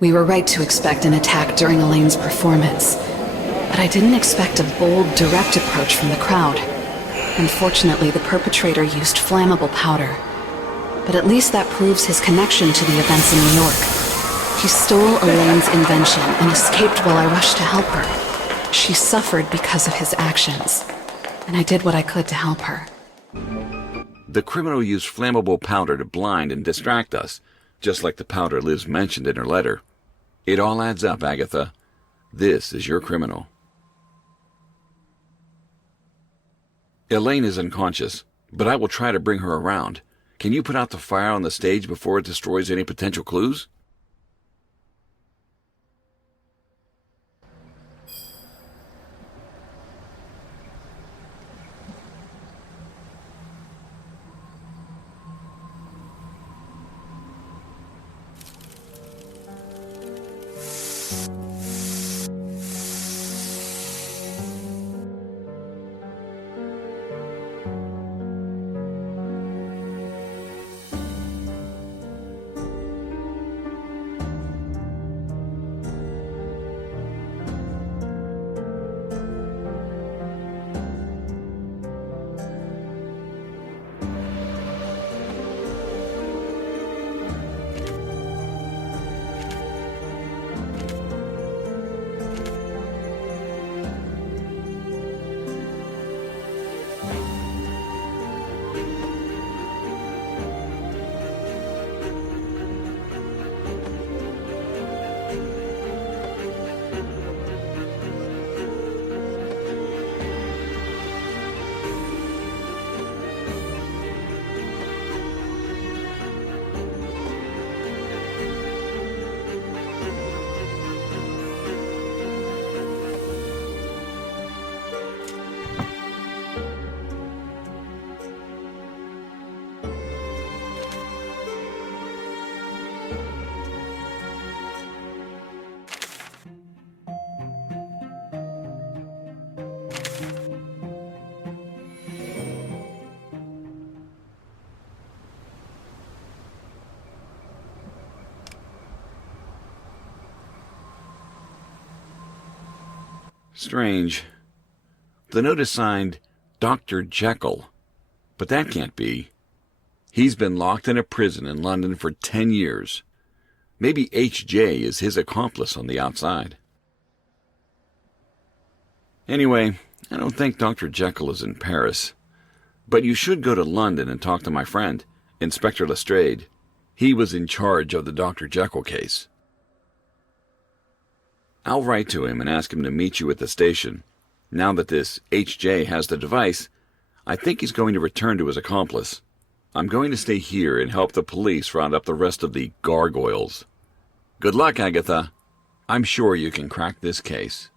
We were right to expect an attack during Elaine's performance, but I didn't expect a bold, direct approach from the crowd. Unfortunately, the perpetrator used flammable powder, but at least that proves his connection to the events in New York. He stole Elaine's invention and escaped while I rushed to help her. She suffered because of his actions, and I did what I could to help her. The criminal used flammable powder to blind and distract us, just like the powder Liz mentioned in her letter. It all adds up, Agatha. This is your criminal. Elaine is unconscious, but I will try to bring her around. Can you put out the fire on the stage before it destroys any potential clues? Strange. The note is signed Dr. Jekyll, but that can't be. He's been locked in a prison in London for 10 years. Maybe H.J. is his accomplice on the outside. Anyway, I don't think Dr. Jekyll is in Paris. But you should go to London and talk to my friend, Inspector Lestrade. He was in charge of the Dr. Jekyll case. I'll write to him and ask him to meet you at the station. Now that this H.J. has the device, I think he's going to return to his accomplice. I'm going to stay here and help the police round up the rest of the gargoyles. Good luck, Agatha. I'm sure you can crack this case.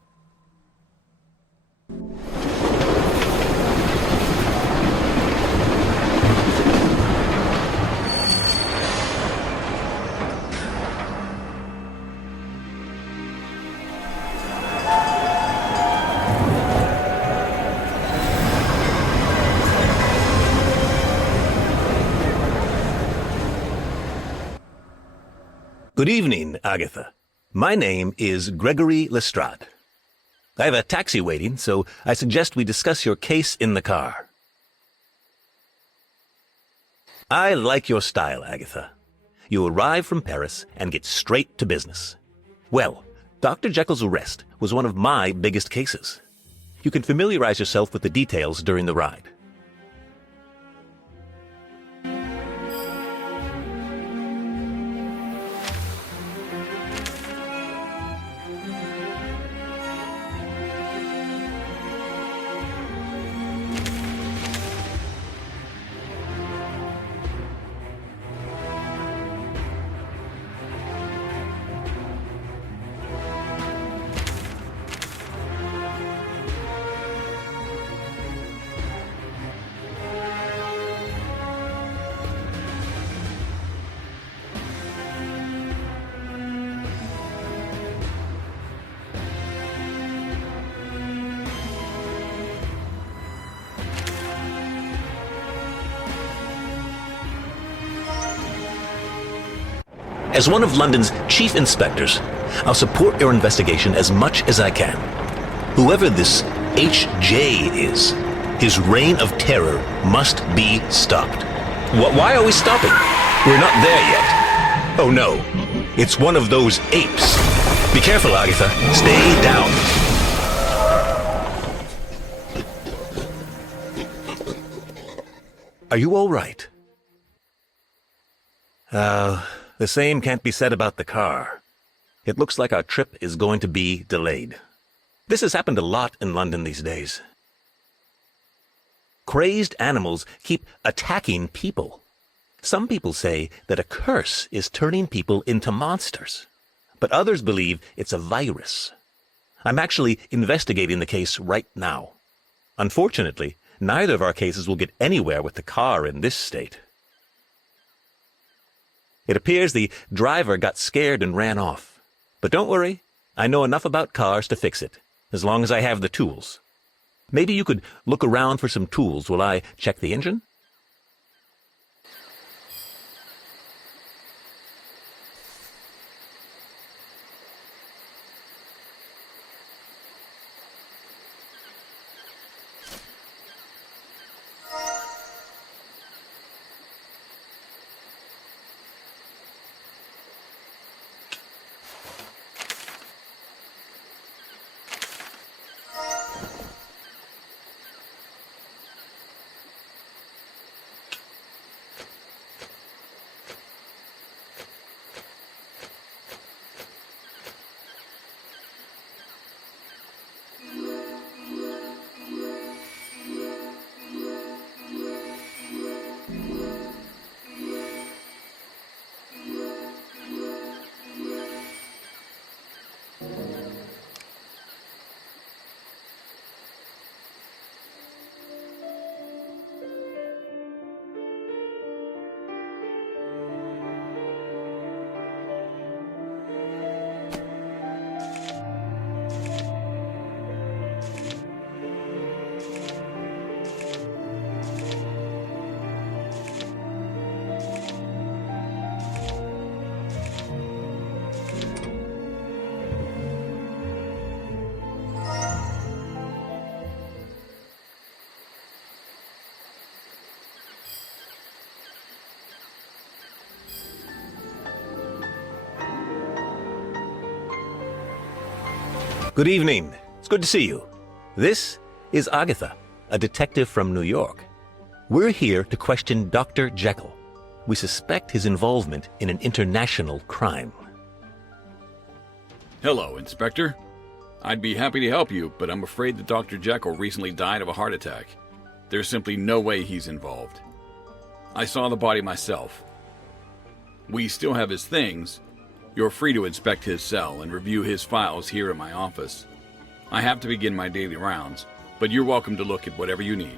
Good evening, Agatha. My name is Gregory Lestrade. I have a taxi waiting, so I suggest we discuss your case in the car. I like your style, Agatha. You arrive from Paris and get straight to business. Well, Dr. Jekyll's arrest was one of my biggest cases. You can familiarize yourself with the details during the ride. As one of London's chief inspectors, I'll support your investigation as much as I can. Whoever this H.J. is, his reign of terror must be stopped. Why are we stopping? We're not there yet. Oh no, it's one of those apes. Be careful, Agatha. Stay down. Are you all right? The same can't be said about the car. It looks like our trip is going to be delayed. This has happened a lot in London these days. Crazed animals keep attacking people. Some people say that a curse is turning people into monsters, but others believe it's a virus. I'm actually investigating the case right now. Unfortunately, neither of our cases will get anywhere with the car in this state. It appears the driver got scared and ran off. But don't worry, I know enough about cars to fix it, as long as I have the tools. Maybe you could look around for some tools while I check the engine? Good evening. It's good to see you. This is Agatha, a detective from New York. We're here to question Dr. Jekyll. We suspect his involvement in an international crime. Hello, Inspector. I'd be happy to help you, but I'm afraid that Dr. Jekyll recently died of a heart attack. There's simply no way he's involved. I saw the body myself. We still have his things. You're free to inspect his cell and review his files here in my office. I have to begin my daily rounds, but you're welcome to look at whatever you need.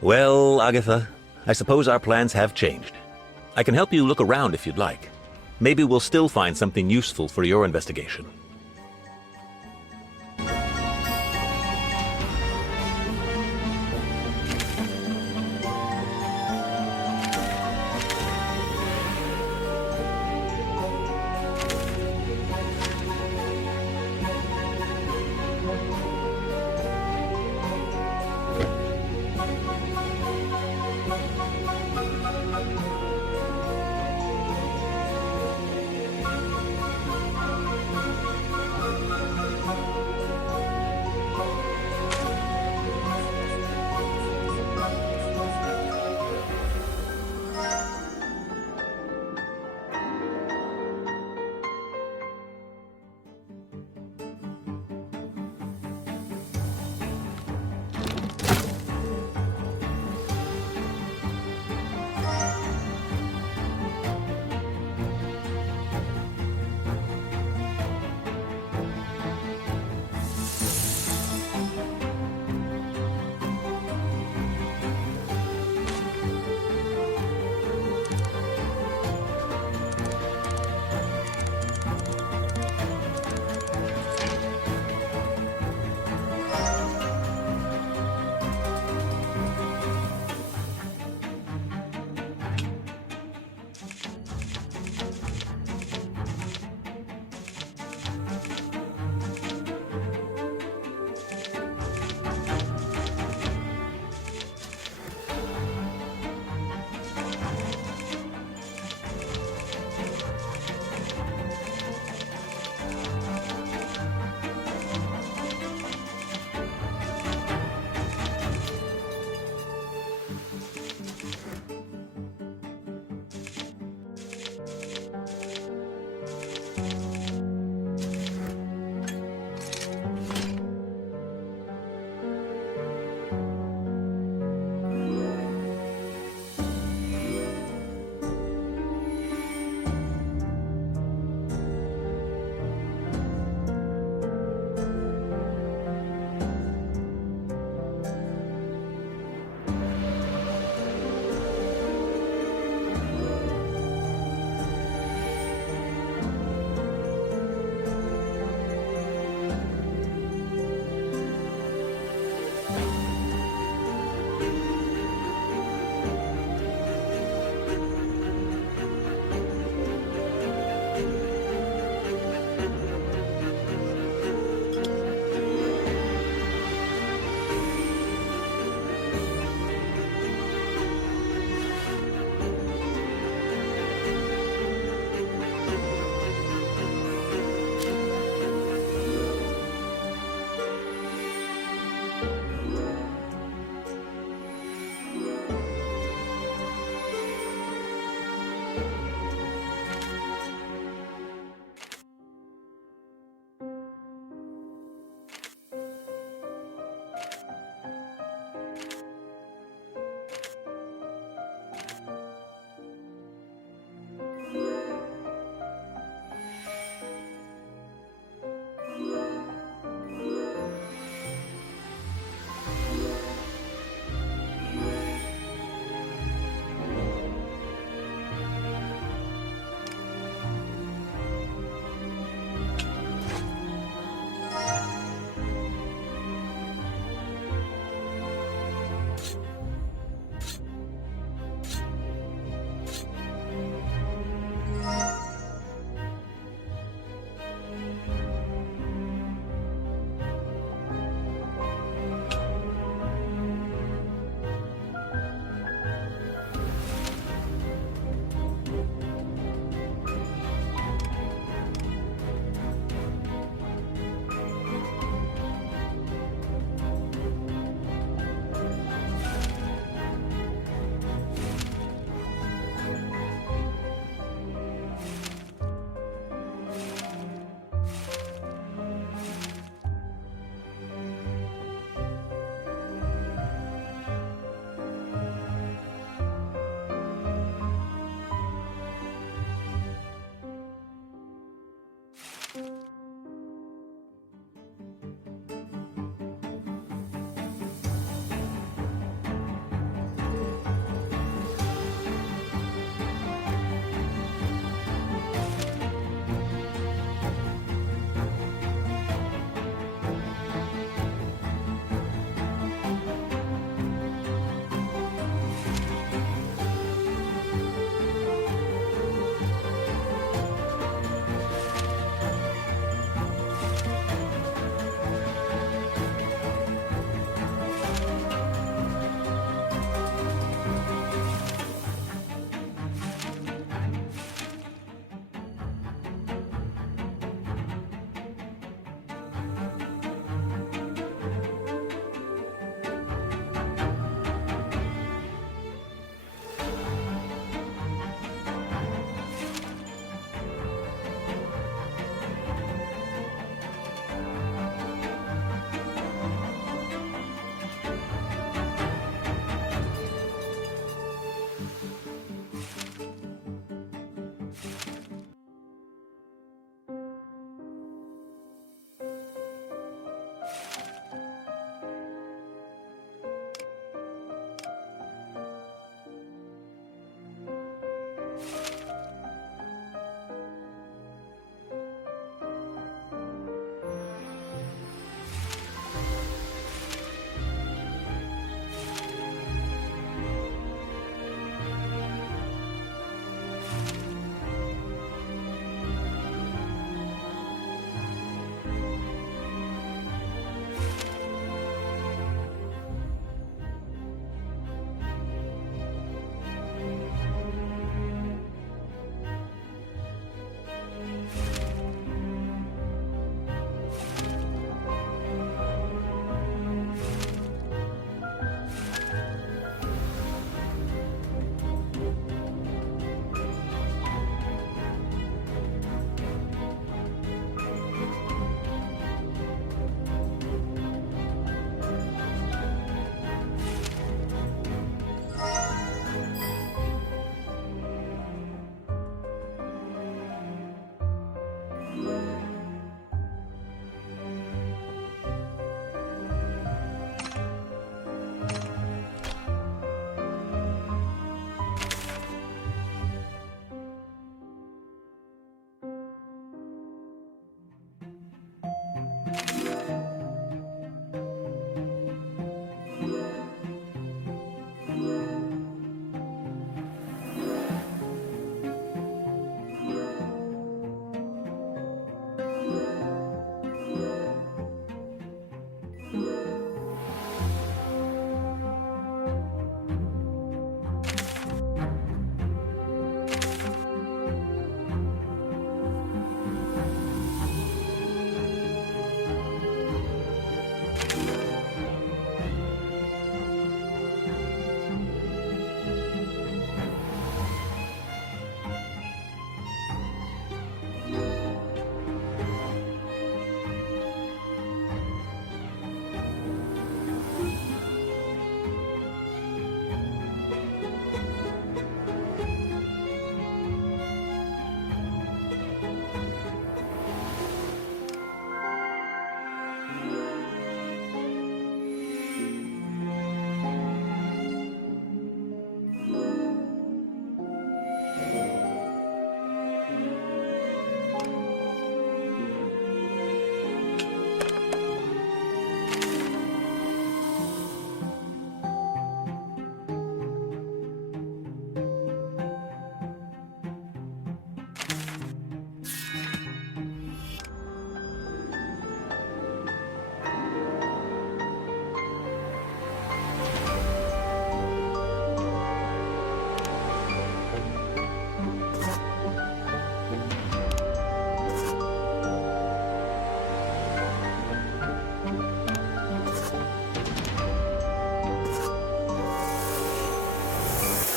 Well, Agatha, I suppose our plans have changed. I can help you look around if you'd like. Maybe we'll still find something useful for your investigation.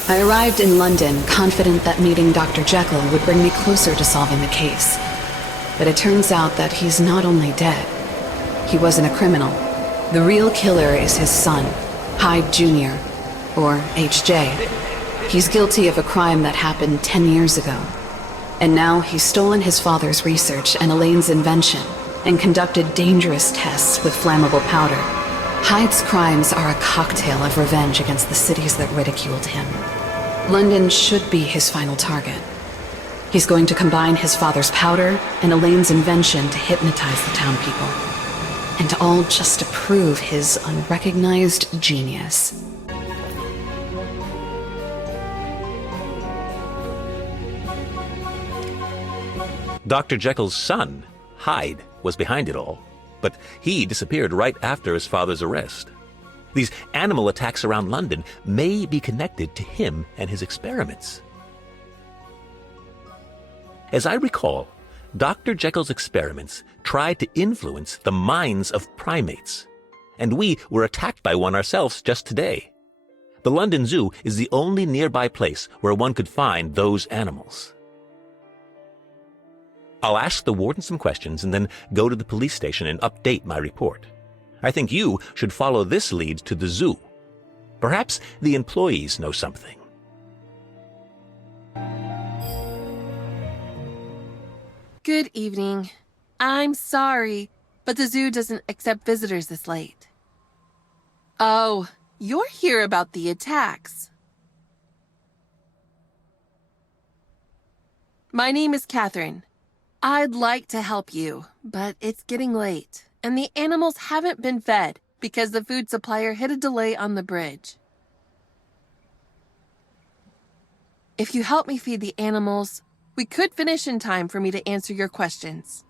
I arrived in London confident that meeting Dr. Jekyll would bring me closer to solving the case. But it turns out that he's not only dead, he wasn't a criminal. The real killer is his son, Hyde Jr., or HJ. He's guilty of a crime that happened 10 years ago. And now he's stolen his father's research and Elaine's invention and conducted dangerous tests with flammable powder. Hyde's crimes are a cocktail of revenge against the cities that ridiculed him. London should be his final target. He's going to combine his father's powder and Elaine's invention to hypnotize the town people. And all just to prove his unrecognized genius. Dr. Jekyll's son, Hyde, was behind it all, but he disappeared right after his father's arrest. These animal attacks around London may be connected to him and his experiments. As I recall, Dr. Jekyll's experiments tried to influence the minds of primates, and we were attacked by one ourselves just today. The London Zoo is the only nearby place where one could find those animals. I'll ask the warden some questions and then go to the police station and update my report. I think you should follow this lead to the zoo. Perhaps the employees know something. Good evening. I'm sorry, but the zoo doesn't accept visitors this late. Oh, you're here about the attacks. My name is Catherine. I'd like to help you, but it's getting late, and the animals haven't been fed because the food supplier hit a delay on the bridge. If you help me feed the animals, we could finish in time for me to answer your questions.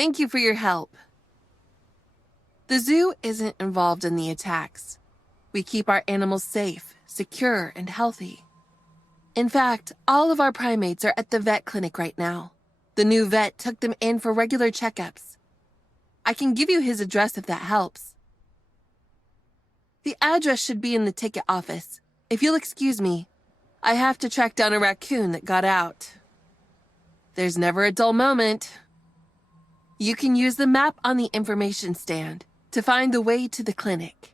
Thank you for your help. The zoo isn't involved in the attacks. We keep our animals safe, secure, and healthy. In fact, all of our primates are at the vet clinic right now. The new vet took them in for regular checkups. I can give you his address if that helps. The address should be in the ticket office. If you'll excuse me, I have to track down a raccoon that got out. There's never a dull moment. You can use the map on the information stand to find the way to the clinic.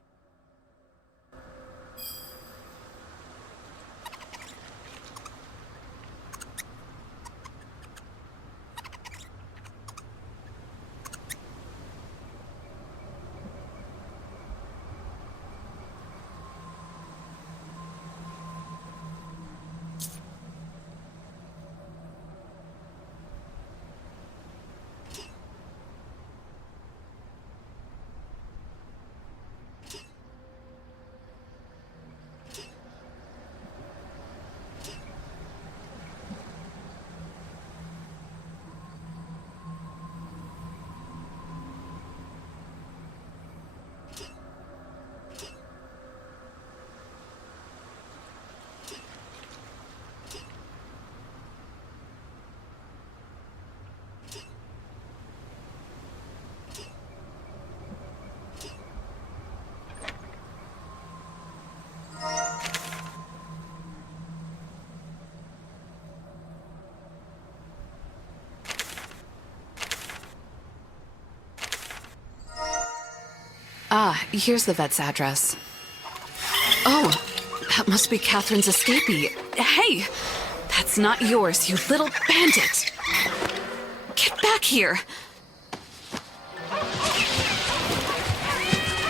Here's the vet's address. Oh, that must be Catherine's escapee. Hey, that's not yours, you little bandit. Get back here.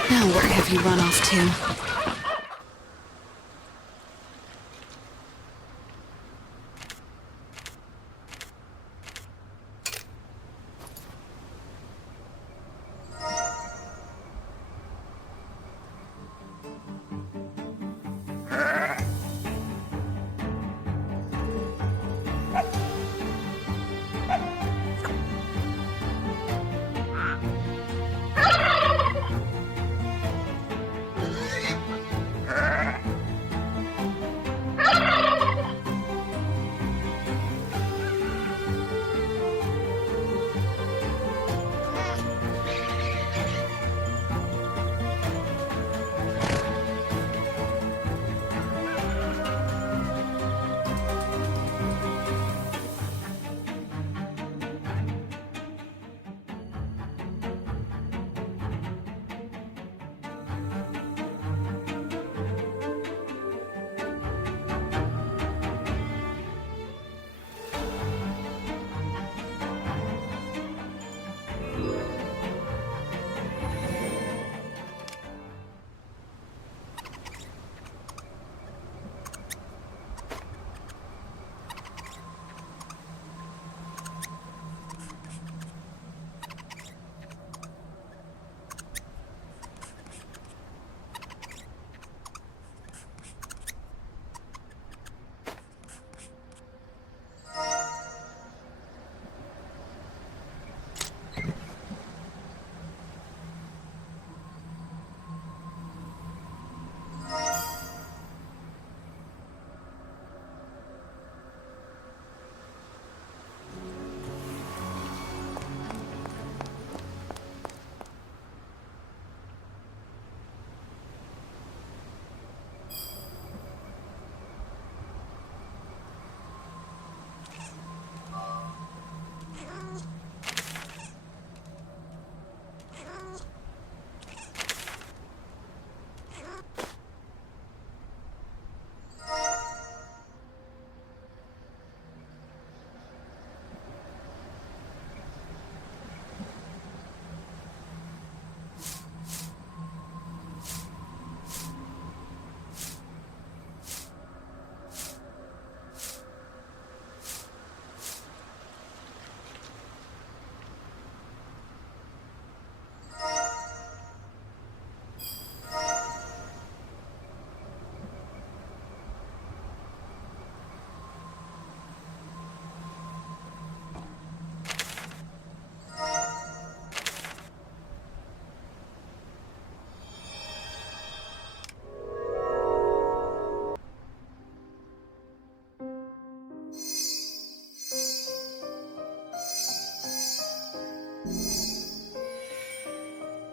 Now where have you run off to?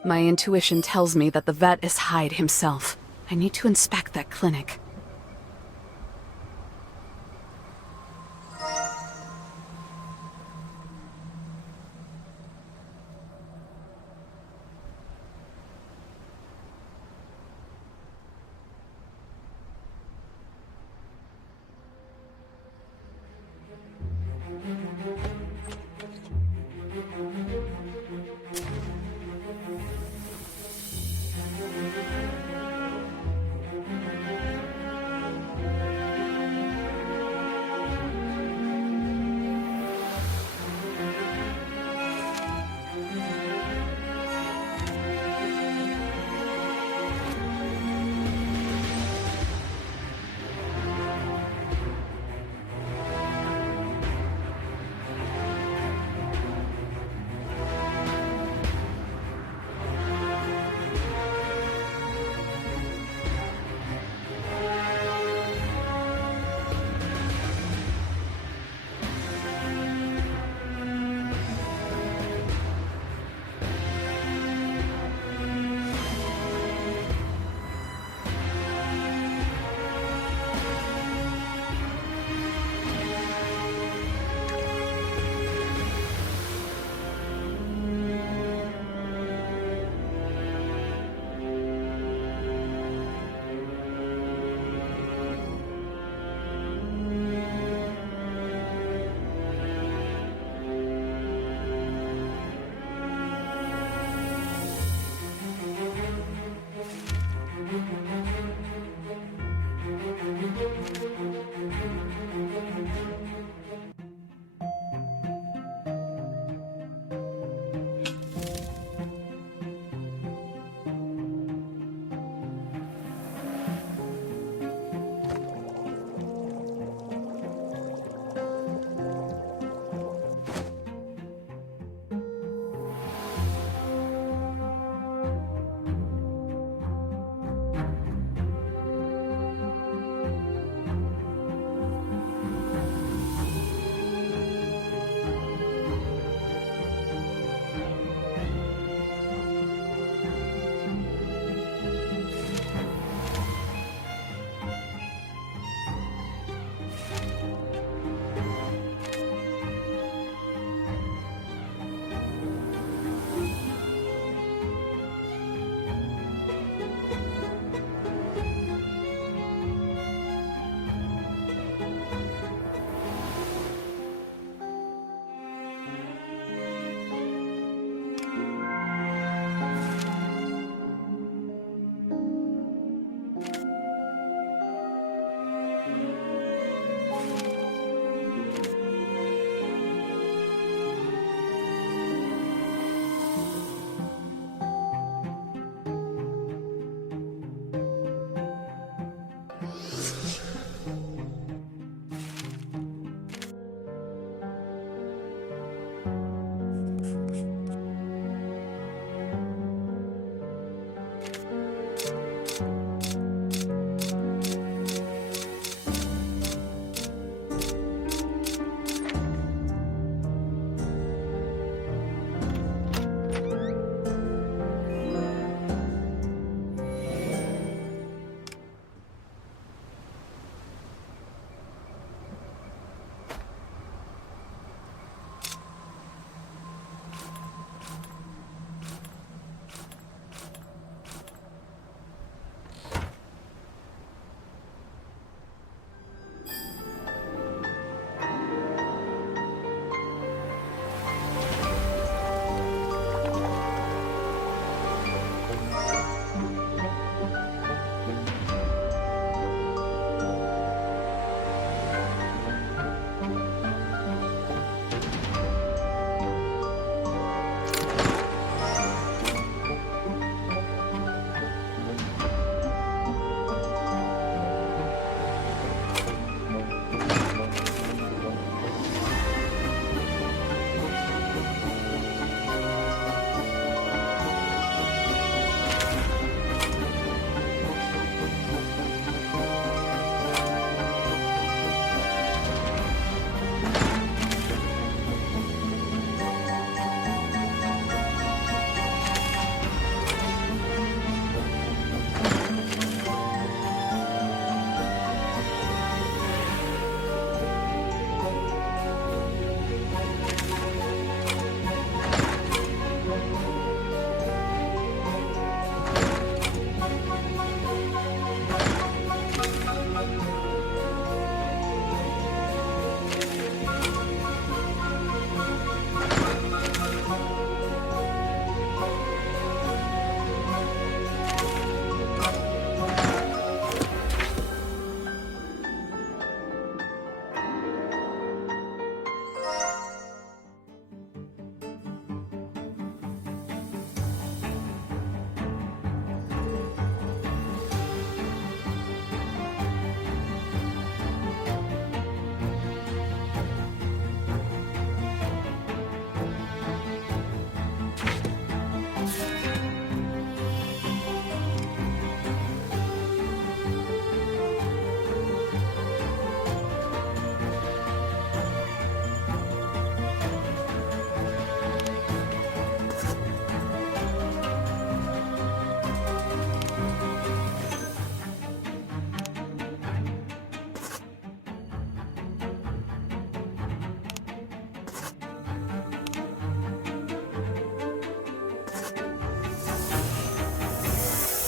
My intuition tells me that the vet is Hyde himself. I need to inspect that clinic.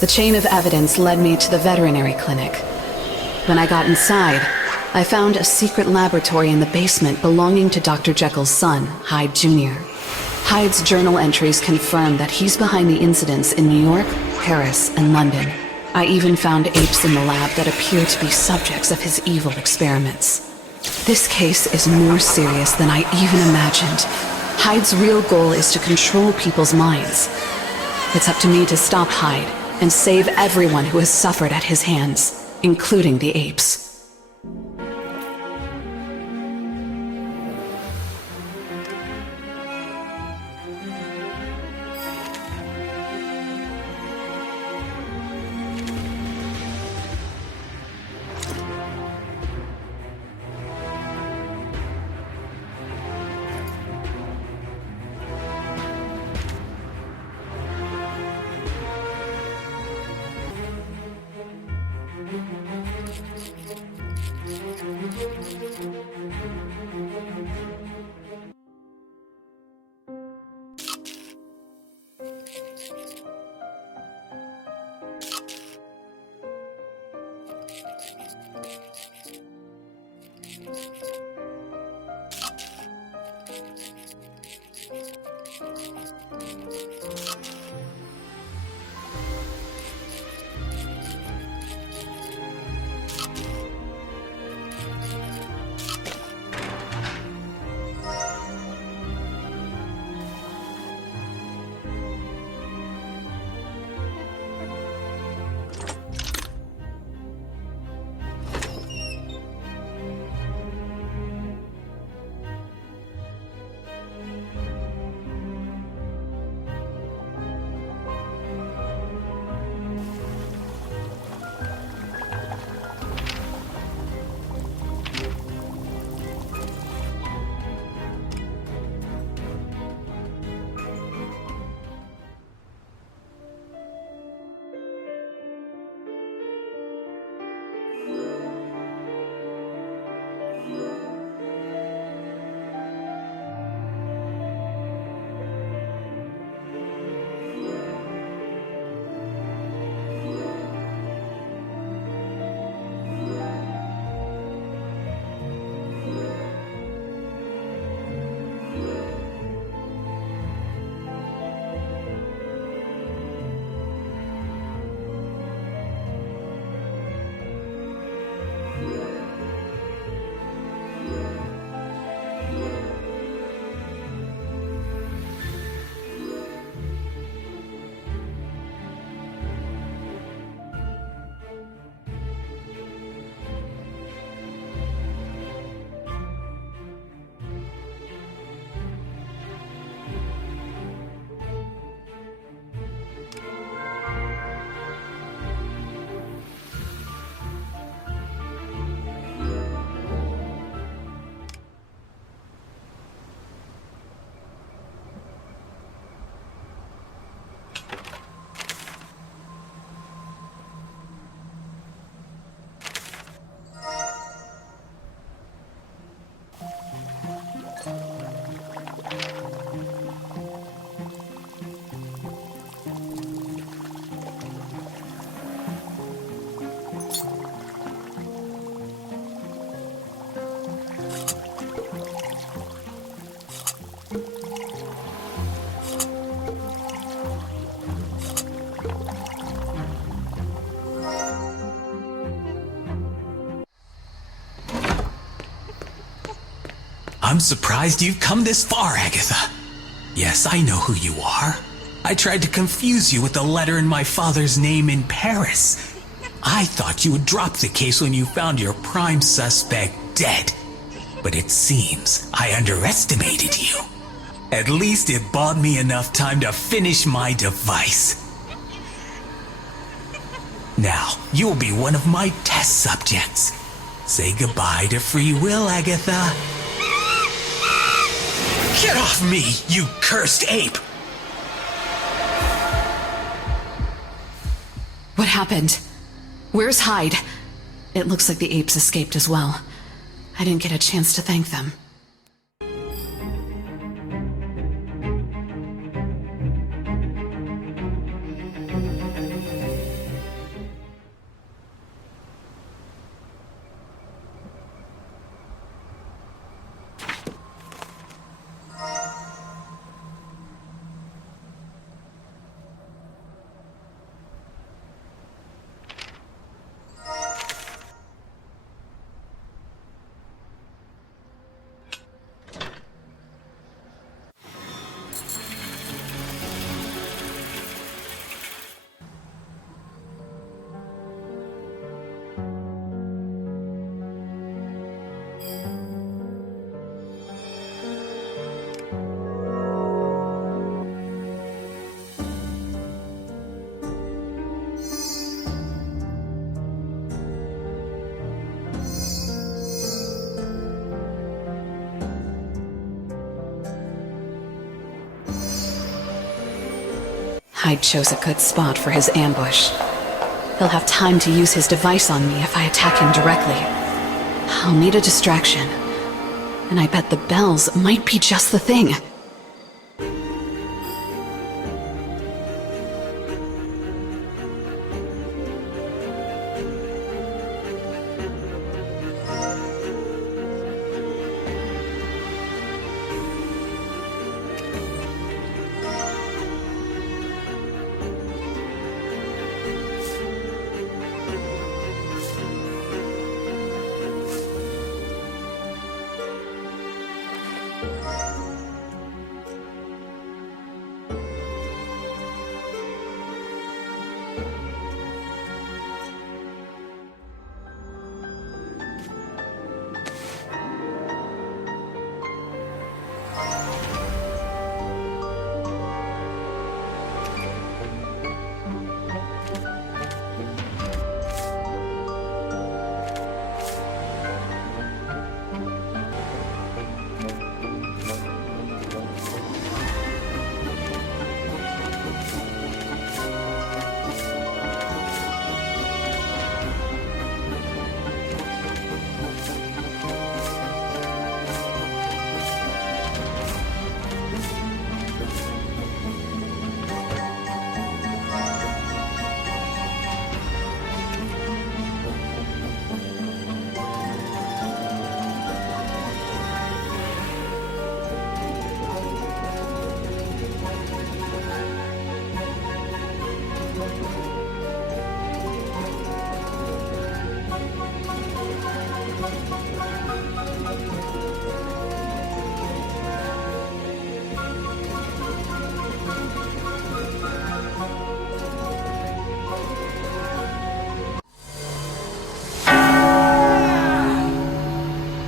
The chain of evidence led me to the veterinary clinic. When I got inside, I found a secret laboratory in the basement belonging to Dr. Jekyll's son, Hyde Jr. Hyde's journal entries confirm that he's behind the incidents in New York, Paris, and London. I even found apes in the lab that appear to be subjects of his evil experiments. This case is more serious than I even imagined. Hyde's real goal is to control people's minds. It's up to me to stop Hyde and save everyone who has suffered at his hands, including the apes. I'm surprised you've come this far, Agatha. Yes, I know who you are. I tried to confuse you with the letter in my father's name in Paris. I thought you would drop the case when you found your prime suspect dead. But it seems I underestimated you. At least it bought me enough time to finish my device. Now, you'll be one of my test subjects. Say goodbye to free will, Agatha. Get off me, you cursed ape! What happened? Where's Hyde? It looks like the apes escaped as well. I didn't get a chance to thank them. Hyde chose a good spot for his ambush. He'll have time to use his device on me if I attack him directly. I'll need a distraction. And I bet the bells might be just the thing.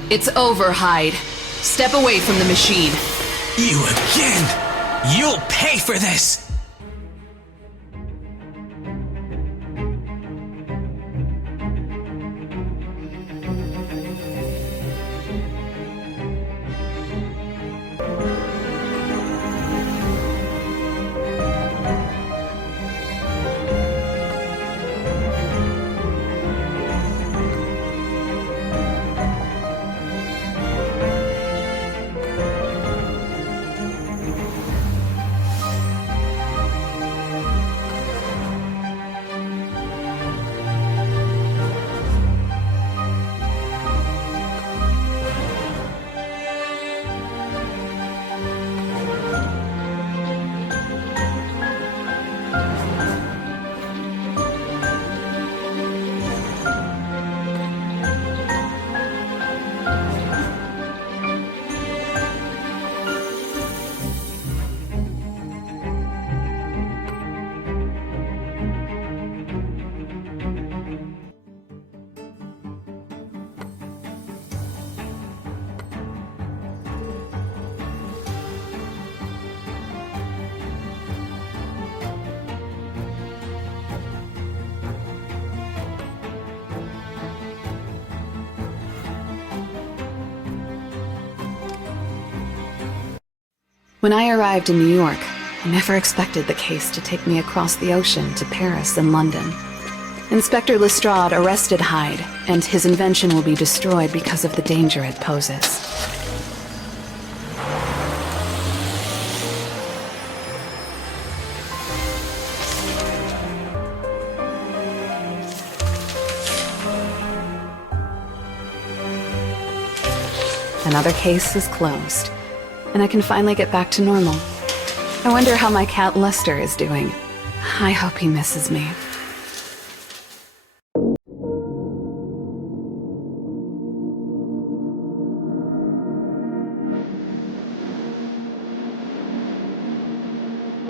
It's over, Hyde. Step away from the machine. You again! You'll pay for this! When I arrived in New York, I never expected the case to take me across the ocean to Paris and London. Inspector Lestrade arrested Hyde, and his invention will be destroyed because of the danger it poses. Another case is closed, and I can finally get back to normal. I wonder how my cat Lester is doing. I hope he misses me.